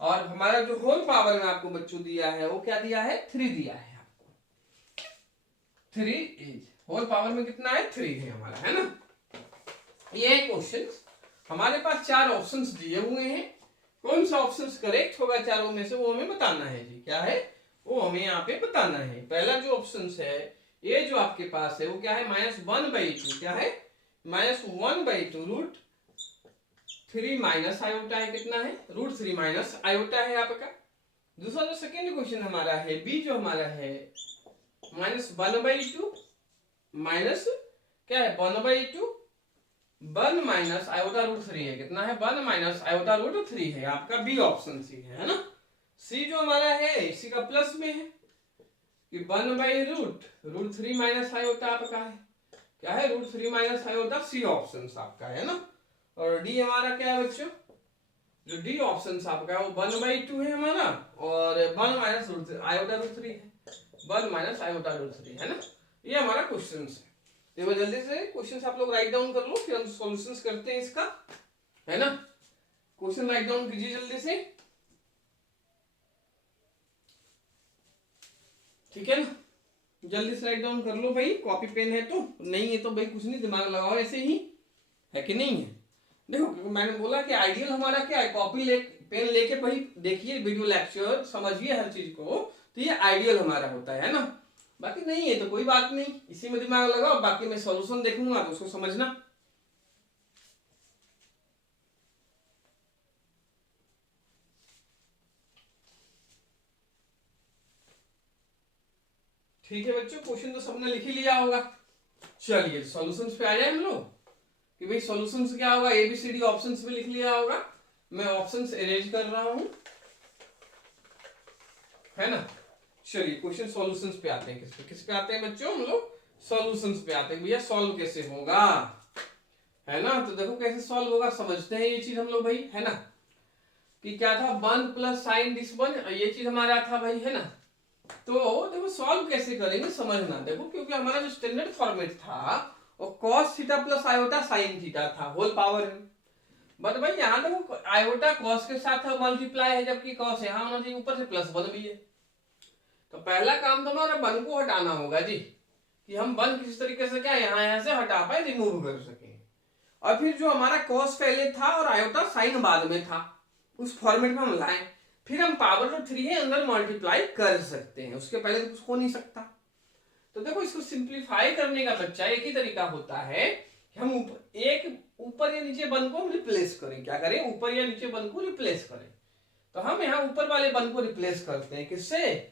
और हमारा जो होल पावर में आपको बच्चों दिया है वो क्या दिया है, 3 दिया है आपको, 3 इज होल पावर में कितना है, 3 है हमारा, है ना। ये क्वेश्चन हमारे पास 4 ऑप्शंस दिए हुए हैं, कौन सा ऑप्शंस करेक्ट होगा चारों में से वो हमें बताना है जी, क्या है वो हमें यहाँ पे बताना है। पहला जो ऑप्शन है ये जो आपके पास है वो क्या है, -1/2, क्या है, -1/2 रूट 3 माइनस आयोटा है, कितना है, √3 माइनस आयोटा है आपका। दूसरा जो सेकेंड क्वेश्चन हमारा है, बी जो हमारा है -1/2 माइनस क्या है, 1/2 1 माइनस आयोटा √3 है, कितना है, 1 माइनस आयोटा √3 है आपका, बी ऑप्शन सी है ना। सी जो हमारा है इसी का प्लस में है कि 1/√3 माइनस आयोटा आपका है, क्या है, √3 माइनस आयोटा, सी ऑप्शन आपका है ना। और डी हमारा क्या है बच्चों, जो डी ऑप्शन आपका है वो 1/2 है हमारा, और 1 माइनस आयोटा √3 है, 1 माइनस आयोटा √3 है ना। ये हमारा क्वेश्चन है, देखो जल्दी से क्वेश्चन आप लोग राइट डाउन कर लो, फिर हम सॉल्यूशंस करते हैं इसका, है ना। क्वेश्चन राइट डाउन कीजिए जल्दी से, ठीक है ना, जल्दी से राइट डाउन कर लो भाई, कॉपी पेन है तो, नहीं है तो भाई कुछ नहीं, दिमाग लगाओ ऐसे ही, है कि नहीं है। देखो मैंने बोला कि आइडियल हमारा क्या है, कॉपी पेन लेके भाई देखिए वीडियो लेक्चर, समझिए हर चीज को, तो ये आइडियल हमारा होता है ना। बाकी नहीं है तो कोई बात नहीं, इसी में दिमाग लगाओ, बाकी मैं सॉल्यूशन देखूंगा तो उसको समझना। ठीक है बच्चों, क्वेश्चन तो सबने लिख ही लिया होगा। चलिए सॉल्यूशंस पे आ जाए हम लोग, कि भाई सॉल्यूशंस क्या होगा, एबीसीडी ऑप्शंस भी लिख लिया होगा, मैं ऑप्शंस अरेंज कर रहा हूं, है ना। चलिए क्वेश्चन सॉल्यूशंस पे आते हैं, किस पे आते हैं बच्चों, हम लोग सॉल्यूशंस पे आते हैं, भैया सॉल्व कैसे होगा, है ना। तो देखो कैसे सॉल्व होगा, समझते हैं ये चीज हम लोग भाई, है ना, कि क्या था 1 प्लस साइन दिस 1, ये चीज हमारा था भाई, है ना। तो देखो सॉल्व कैसे करेंगे समझना, देखो क्योंकि हमारा जो स्टैंडर्ड फॉर्मेट था और cos theta plus iota sine theta था, होल पावर है। बट भाई यहाँ देखो आयोटा cos के साथ मल्टीप्लाई है, जबकि cos यहाँ होना चाहिए ऊपर से प्लस 1 भी है। तो पहला काम तो हमारा 1 को हटाना होगा जी, कि हम 1 किसी तरीके से क्या यहाँ से हटा पाए, रिमूव कर सके। और फिर जो हमारा cos पहले था और आयोटा साइन बाद में था, उस फॉर्मेट में हम लाएं, फिर हम पावर जो 3 है अंदर मल्टीप्लाई कर सकते हैं, उसके पहले तो कुछ हो नहीं सकता। तो देखो इसको सिंप्लीफाई करने का बच्चा एक ही तरीका होता है कि हम ऊपर या नीचे 1 को हम रिप्लेस करें। क्या करें? ऊपर या नीचे 1 को रिप्लेस करें। तो हम यहाँ ऊपर वाले 1 को रिप्लेस करते हैं किससे?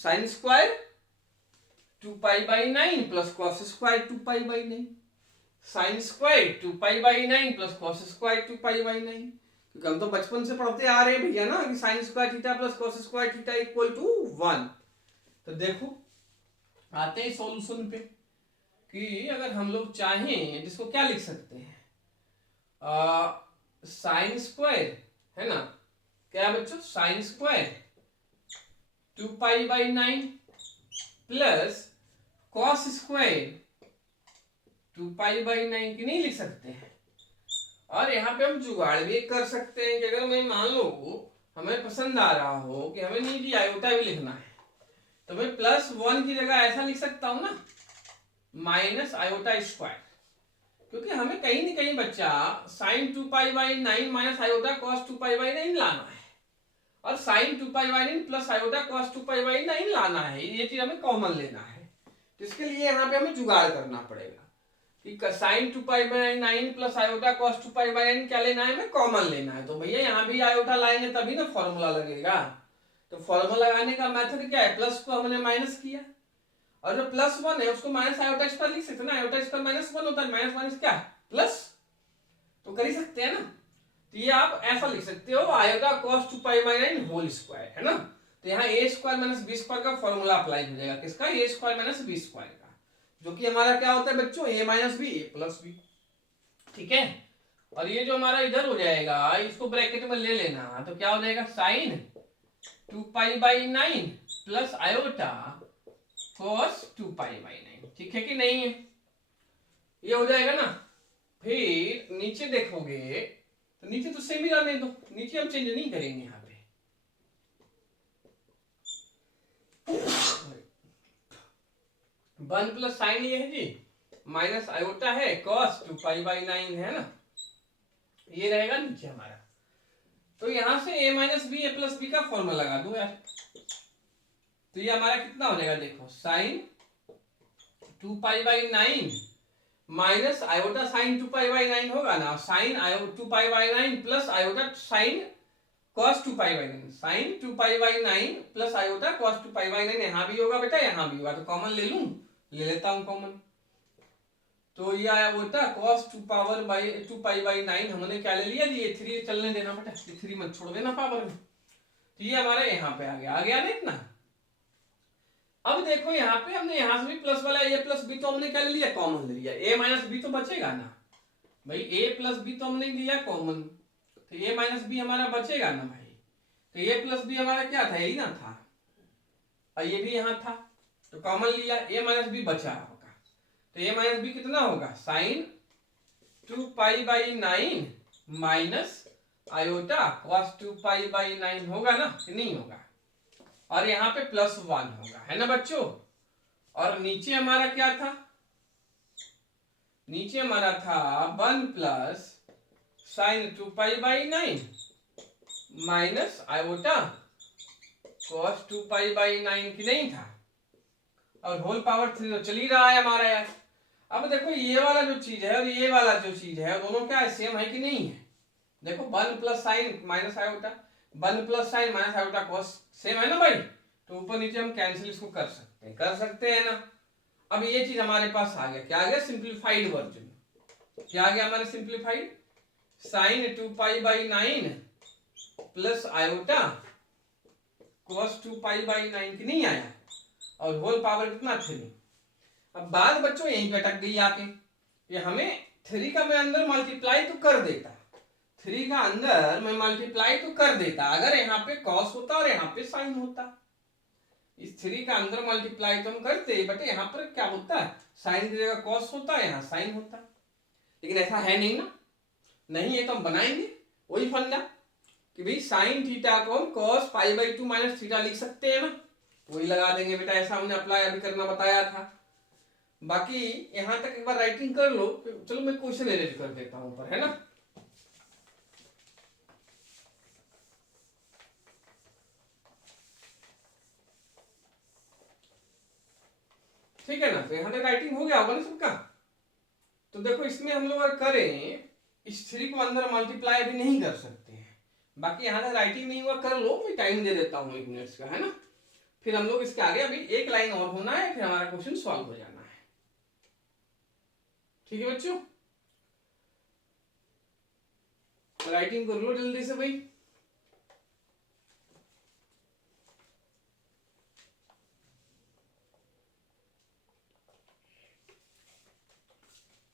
Sine square 2π/9 plus cos square 2π/9, sine square 2π/9 plus cos square 2π/9। क्योंकि हम तो बचपन से पढ़ते आ रहे हैं भैया ना कि sine square theta plus cos square theta equal to 1। तो देखो आते हैं सॉल्यूशन पे कि अगर हम लोग चाहें जिसको क्या लिख सकते हैं, साइन स्क्वायर है ना, क्या बच्चों, sine square 2π/9 plus cos square 2π/9 की नहीं लिख सकते हैं। और यहाँ पे हम जुगाड़ भी कर सकते हैं कि अगर मैं मान लो हमें पसंद आ रहा हो कि हमें नीचे आयोटा भी लिखना है, तो मैं +1 की जगह ऐसा लिख सकता हूं ना, माइनस आयोटा स्क्वायर। क्योंकि हमें कहीं न कहीं बच्चा साइन 2π/9 माइनस आयोटा कॉस 2π/9 लाना है, और साइन 2π/9 प्लस आयोटा कॉस 2π/9 लाना है। ये चीज हमें कॉमन लेना है। तो इसके लिए यहाँ पे हमें जुगाड़ करना पड़ेगा कि साइन 2π/9 प्लस आयोटा कॉस 2π/9 क्या लेना है, हमें कॉमन लेना है। तो भैया यहाँ भी आयोटा लाएंगे तभी ना फॉर्मूला लगेगा। तो फॉर्मूला लगाने का मेथड क्या है, प्लस को हमने माइनस किया, और जो +1 है उसको माइनस आयोटा स्क्वायर लिख सकते हैं ना, आयोटा स्क्वायर -1 होता है, माइनस माइनस क्या प्लस, तो कर ही सकते हैं ना। तो ये आप ऐसा लिख सकते हो, आयोटा कॉस 2π/9 होल स्क्वायर है ना। तो यहाँ a square minus b square का फॉर्मूला अप्लाई हो जाएगा, किसका, a square minus b square का, जो कि हमारा क्या होता है बच्चों, a minus b a plus b। ठीक है, और ये जो हमारा इधर हो जाएगा इसको ब्रैकेट में ले लेना, तो क्या हो जाएगा, साइन 2π/9 प्लस आयोटा cos 2π/9। ठीक है कि नहीं है, ये हो जाएगा ना। फिर नीचे देखोगे तो नीचे तो सेम ही रहने दो, नीचे हम चेंज नहीं करेंगे। यहाँ पे 1 प्लस साइन ये है जी, माइनस आयोटा है, cos 2π/9 है ना, ये रहेगा नीचे हमारा। तो यहां से a minus b a plus b का फॉर्मूला लगा दो यार। तो ये हमारा कितना हो जाएगा, देखो साइन 2π/9 माइनस आयोटा साइन 2π/9 होगा ना, sine 2π/9 plus iota sine cos 2π/9, sine 2π/9 plus iota cos 2π/9 यहाँ भी होगा बेटा, यहाँ भी होगा। तो कॉमन ले लूं, ले लेता हूं कॉमन। तो ये आया बेटा cos 2π/9 हमने क्या ले लिया जी, ये 3 चलने देना बेटा, 3 मत छोड़ देना पावर में। तो ये हमारे यहाँ पे आ गया ना इतना। अब देखो यहाँ पे हमने यहाँ से भी प्लस वाला a प्लस बी तो हमने क्या ले लिया, कॉमन ले लिया, a माइनस बी तो बचेगा ना भाई, a प्लस बी तो हमने लिया कॉमन, तो a माइनस बी हमारा बचेगा ना भाई। तो a प्लस बी हमारा क्या था, यही ना था, और ये भी यहाँ था, तो कॉमन लिया, a माइनस बी बचा होगा। तो a माइनस बी कितना होगा, साइन 2π/9 माइनस आयोटा cos 2π/9 होगा ना, कि नहीं होगा, और यहाँ पे +1 होगा, है ना बच्चों। और नीचे हमारा क्या था, नीचे हमारा था 1 प्लस साइन 2π/9 माइनस आयोटा cos 2π/9 की नहीं था, और होल पावर 3 तो चल ही रहा है हमारा यार। अब देखो ये वाला जो चीज है और ये वाला जो चीज है दोनों क्या है, सेम है कि नहीं है। देखो 1 प्लस साइन माइनस आयोटा, 1 प्लस sign minus iota cos same है ना भाई। तो ऊपर नीचे हम कैंसिल इसको कर सकते हैं ना। अब ये चीज हमारे पास आ गया, क्या आ गया, सिंप्लीफाइड वर्जन। क्या आ गया हमारे simplified, sine 2π/9 plus iota cos 2π/9 की नहीं आया, और होल पावर कितना 3। अब बात बच्चों यहीं पे अटक गई आके, ये हमें 3 का मैं अंदर मल्टीप्लाई तो कर देता, 3 का अंदर मैं मल्टीप्लाई तो कर देता अगर यहाँ पे cos होता और यहाँ पे साइन होता। इस 3 का अंदर मल्टीप्लाई तो हम करते हैं, बट यहाँ पर क्या होता है, साइन की जगह कॉस होता है, यहाँ साइन होता है। लेकिन ऐसा है नहीं ना, नहीं है तो हम बनाएंगे वही फंडा कि भाई साइन थीटा को हम cos pi by 2 minus theta लिख सकते हैं ना, वही लगा देंगे बेटा। ऐसा हमने अप्लाई अभी करना बताया था। बाकी यहां तक एक बार राइटिंग कर लो, चलो मैं क्वेश्चन एडिट कर देता हूं ऊपर, है ना। ठीक है ना, तो यहाँ तक राइटिंग हो गया होगा ना सबका। तो देखो इसमें हम लोग अगर करें, इस 3 को अंदर मल्टीप्लाई भी नहीं कर सकते हैं। बाकी यहाँ तक राइटिंग नहीं हुआ, कर लो, मैं टाइम दे देता हूँ 1 मिनट का, है ना। फिर हम लोग इसके आगे अभी एक लाइन और होना है, फिर हमारा क्वेश्चन सॉल्व हो जाना है। ठीक है बच्चों, राइटिंग कर लो जल्दी से भाई।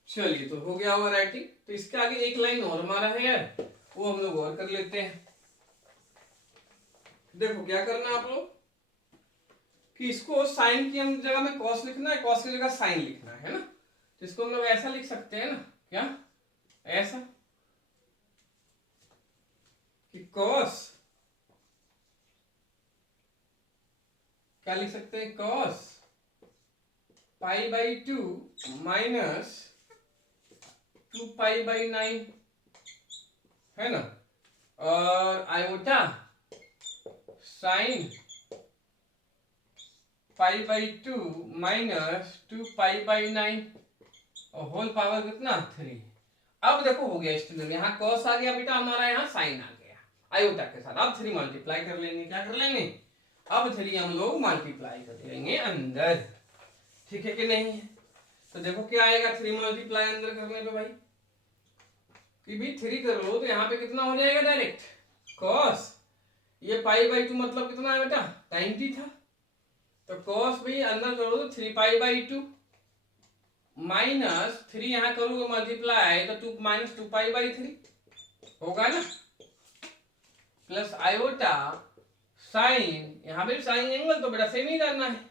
चलिए, तो हो गया होगा राइटिंग। तो इसके आगे एक लाइन और हमारा है यार, वो हम लोग और कर लेते हैं। देखो क्या करना है आप लोग कि इसको साइन की हम जगह में कॉस लिखना है, कॉस की जगह साइन लिखना है ना। तो इसको हम लोग ऐसा लिख सकते हैं ना, क्या ऐसा कि कॉस, क्या लिख सकते हैं, cos pi by 2 minus 2 pi by 9, है ना। और iota sine pi by 2 minus 2 pi by 9 और होल पावर कितना 3। अब देखो हो गया स्टूडेंट, यहाँ कॉस आ गया बेटा हमारा, यहाँ साइन आ गया आयोटा के साथ। अब 3 मल्टीप्लाई कर लेंगे, क्या कर लेंगे, अब 3 हम लोग मल्टीप्लाई कर लेंगे अंदर। ठीक है कि नहीं। तो देखो क्या आएगा 3 मल्टीप्लाई अंदर करने पे भाई, कि भी 3 कर लो तो यहाँ पे कितना हो जाएगा डायरेक्ट कॉस, ये पाई बाई 2 मतलब कितना है बेटा 90 था। तो कॉस भी अंदर करो तो 3 पाई बाई 2 माइनस 3 यहाँ करोगे मल्टीप्लाई तो 2 माइनस 2 पाई बाई 3 होगा ना, प्लस आयोटा साइन, यहाँ पे साइन एंगल तो बेटा सेम ही करना है,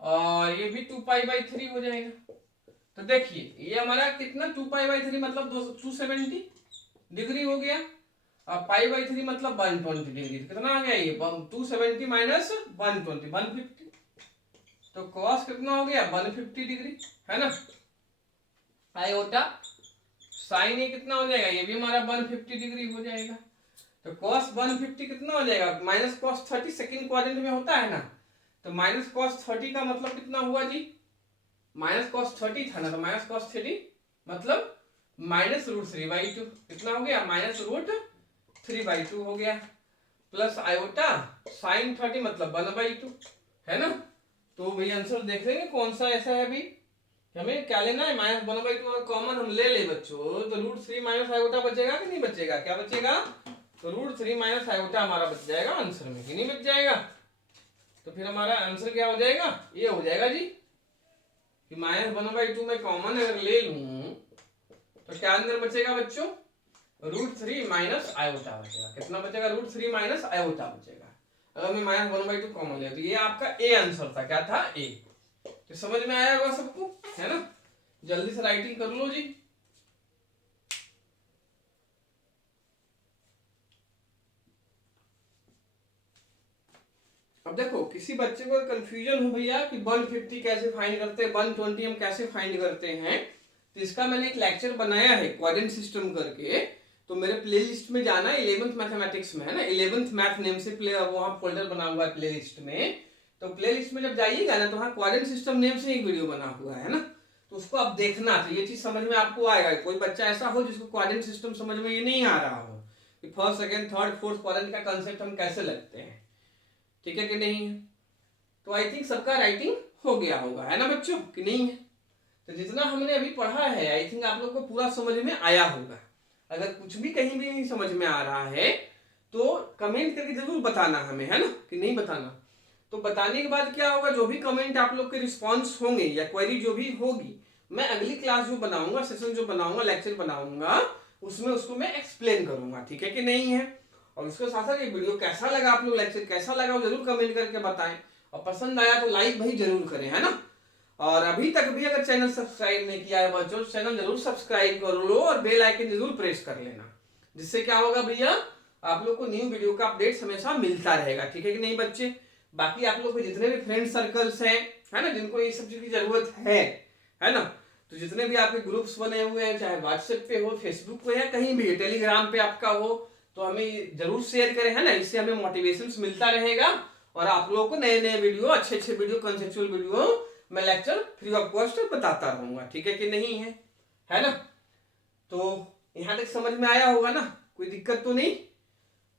और ये भी 2 पाई बाई 3 हो जाएगा। तो देखिए ये हमारा कितना 2 पाई बाई 3 मतलब 270 डिग्री हो गया, और पाई बाई 3 मतलब 120 डिग्री। कितना आ गया ये 270 माइनस 120 150। तो कॉस कितना हो गया 150 डिग्री, है ना। आयोटा साइन ये कितना हो जाएगा, ये भी हमारा 150 डिग्री हो जाएगा। तो कॉस 150 कितना हो जाएगा, माइनस कॉस 30 सेकंड क्वाड्रेंट में होता है ना। तो माइनस कॉस 30 का मतलब कितना हुआ जी, माइनस कॉस 30 था ना, तो माइनस कॉस 30 मतलब माइनस रूट 3/2 कितना हो गया, माइनस रूट 3/2 हो गया, प्लस आयोटा साइन 30 मतलब 1/2, है ना। तो भाई आंसर देख लेंगे कौन सा ऐसा है भाई, हमें क्या लेना है, माइनस 1/2 और कॉमन हम ले ले बच्चों, तो रूट 3 माइनस आयोटा बचेगा कि नहीं बचेगा, क्या बचेगा, तो रूट 3 माइनस आयोटा हमारा बच जाएगा आंसर में, कि नहीं बच जाएगा। तो फिर हमारा आंसर क्या हो जाएगा, ये हो जाएगा जी कि माइनस 1/2 में कॉमन अगर ले लूं तो क्या अंदर बचेगा बच्चों, रूट 3 माइनस आयोटा बचेगा। कितना बचेगा, रूट 3 माइनस आयोटा बचेगा। अगर मैं माइनस 1/2 कॉमन ले तो ये आपका ए आंसर था, क्या था ए। तो समझ में आया होगा सबको, है ना। जल्दी से राइटिंग कर लो जी। अब देखो किसी बच्चे को कंफ्यूजन हो भैया कि 150 कैसे फाइंड करते हैं, 120 हम कैसे फाइंड करते हैं, तो इसका मैंने एक लेक्चर बनाया है क्वाड्रेंट सिस्टम करके। तो मेरे प्लेलिस्ट में जाना, 11th मैथमेटिक्स में है ना, 11th मैथ नेम से वहां फोल्डर बना हुआ है प्लेलिस्ट में। तो प्लेलिस्ट में जब जाइएगा ना तो वहाँ क्वाड्रेंट सिस्टम नेम से एक वीडियो बना हुआ है ना, तो उसको आप देखना, तो ये चीज समझ में आपको आएगा। कोई बच्चा ऐसा हो जिसको क्वाड्रेंट सिस्टम समझ में ये नहीं आ रहा हो कि first second third fourth quadrant का कंसेप्ट हम कैसे लगते हैं, ठीक है कि नहीं है। तो आई थिंक सबका राइटिंग हो गया होगा, है ना बच्चों, कि नहीं है। तो जितना हमने अभी पढ़ा है आई थिंक आप लोग को पूरा समझ में आया होगा। अगर कुछ भी कहीं भी नहीं समझ में आ रहा है तो कमेंट करके जरूर बताना हमें, है ना, कि नहीं बताना। तो बताने के बाद क्या होगा, जो भी कमेंट आप लोग के रिस्पॉन्स होंगे या क्वेरी जो भी होगी, मैं अगली क्लास जो बनाऊंगा, सेशन जो बनाऊंगा, लेक्चर बनाऊंगा, उसमें उसको मैं एक्सप्लेन करूंगा, ठीक है कि नहीं है। और उसके साथ साथ ये वीडियो कैसा लगा, आप लोग लेक्चर कैसा लगा वो जरूर कमेंट करके बताएं, और पसंद आया तो लाइक भाई जरूर करें, है ना। और अभी तक भी अगर चैनल सब्सक्राइब नहीं किया है बच्चों, चैनल जरूर सब्सक्राइब कर लो और बेल आइकन जरूर प्रेस कर लेना, जिससे क्या होगा भैया, आप लोग को न्यू वीडियो का अपडेट हमेशा मिलता रहेगा, ठीक है कि नहीं बच्चे। बाकी आप लोग के जितने भी फ्रेंड सर्कल्स हैं, है ना, जिनको ये सब चीज की जरूरत है ना, तो जितने भी आपके ग्रुप्स बने हुए हैं, चाहे व्हाट्सएप पे हो, फेसबुक पे, या कहीं भी टेलीग्राम पे आपका हो, तो हमें जरूर शेयर करें, है ना। इससे हमें मोटिवेशन मिलता रहेगा और आप लोगों को नए नए वीडियो, अच्छे अच्छे वीडियो, कंसेप्चुअल वीडियो मैं लेक्चर फ्री ऑफ कॉस्ट बताता रहूंगा, ठीक है कि नहीं है ना। तो यहाँ तक समझ में आया होगा ना, कोई दिक्कत तो नहीं।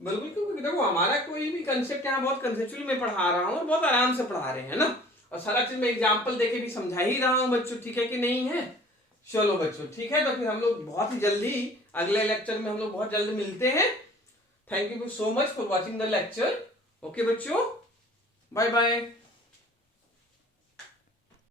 बिल्कुल, क्योंकि देखो हमारा कोई भी कंसेप्ट यहाँ बहुत कंसेप्चुअल में पढ़ा रहा हूँ और बहुत आराम से पढ़ा रहे हैं ना, और सारा चीज मैं एग्जाम्पल देके भी समझा ही रहा हूँ बच्चों, ठीक है कि नहीं है। चलो बच्चों ठीक है, तो फिर हम लोग बहुत ही जल्दी अगले लेक्चर में हम लोग बहुत जल्दी मिलते हैं। Thank you so much for watching the lecture. Okay बच्चों, बाय बाय।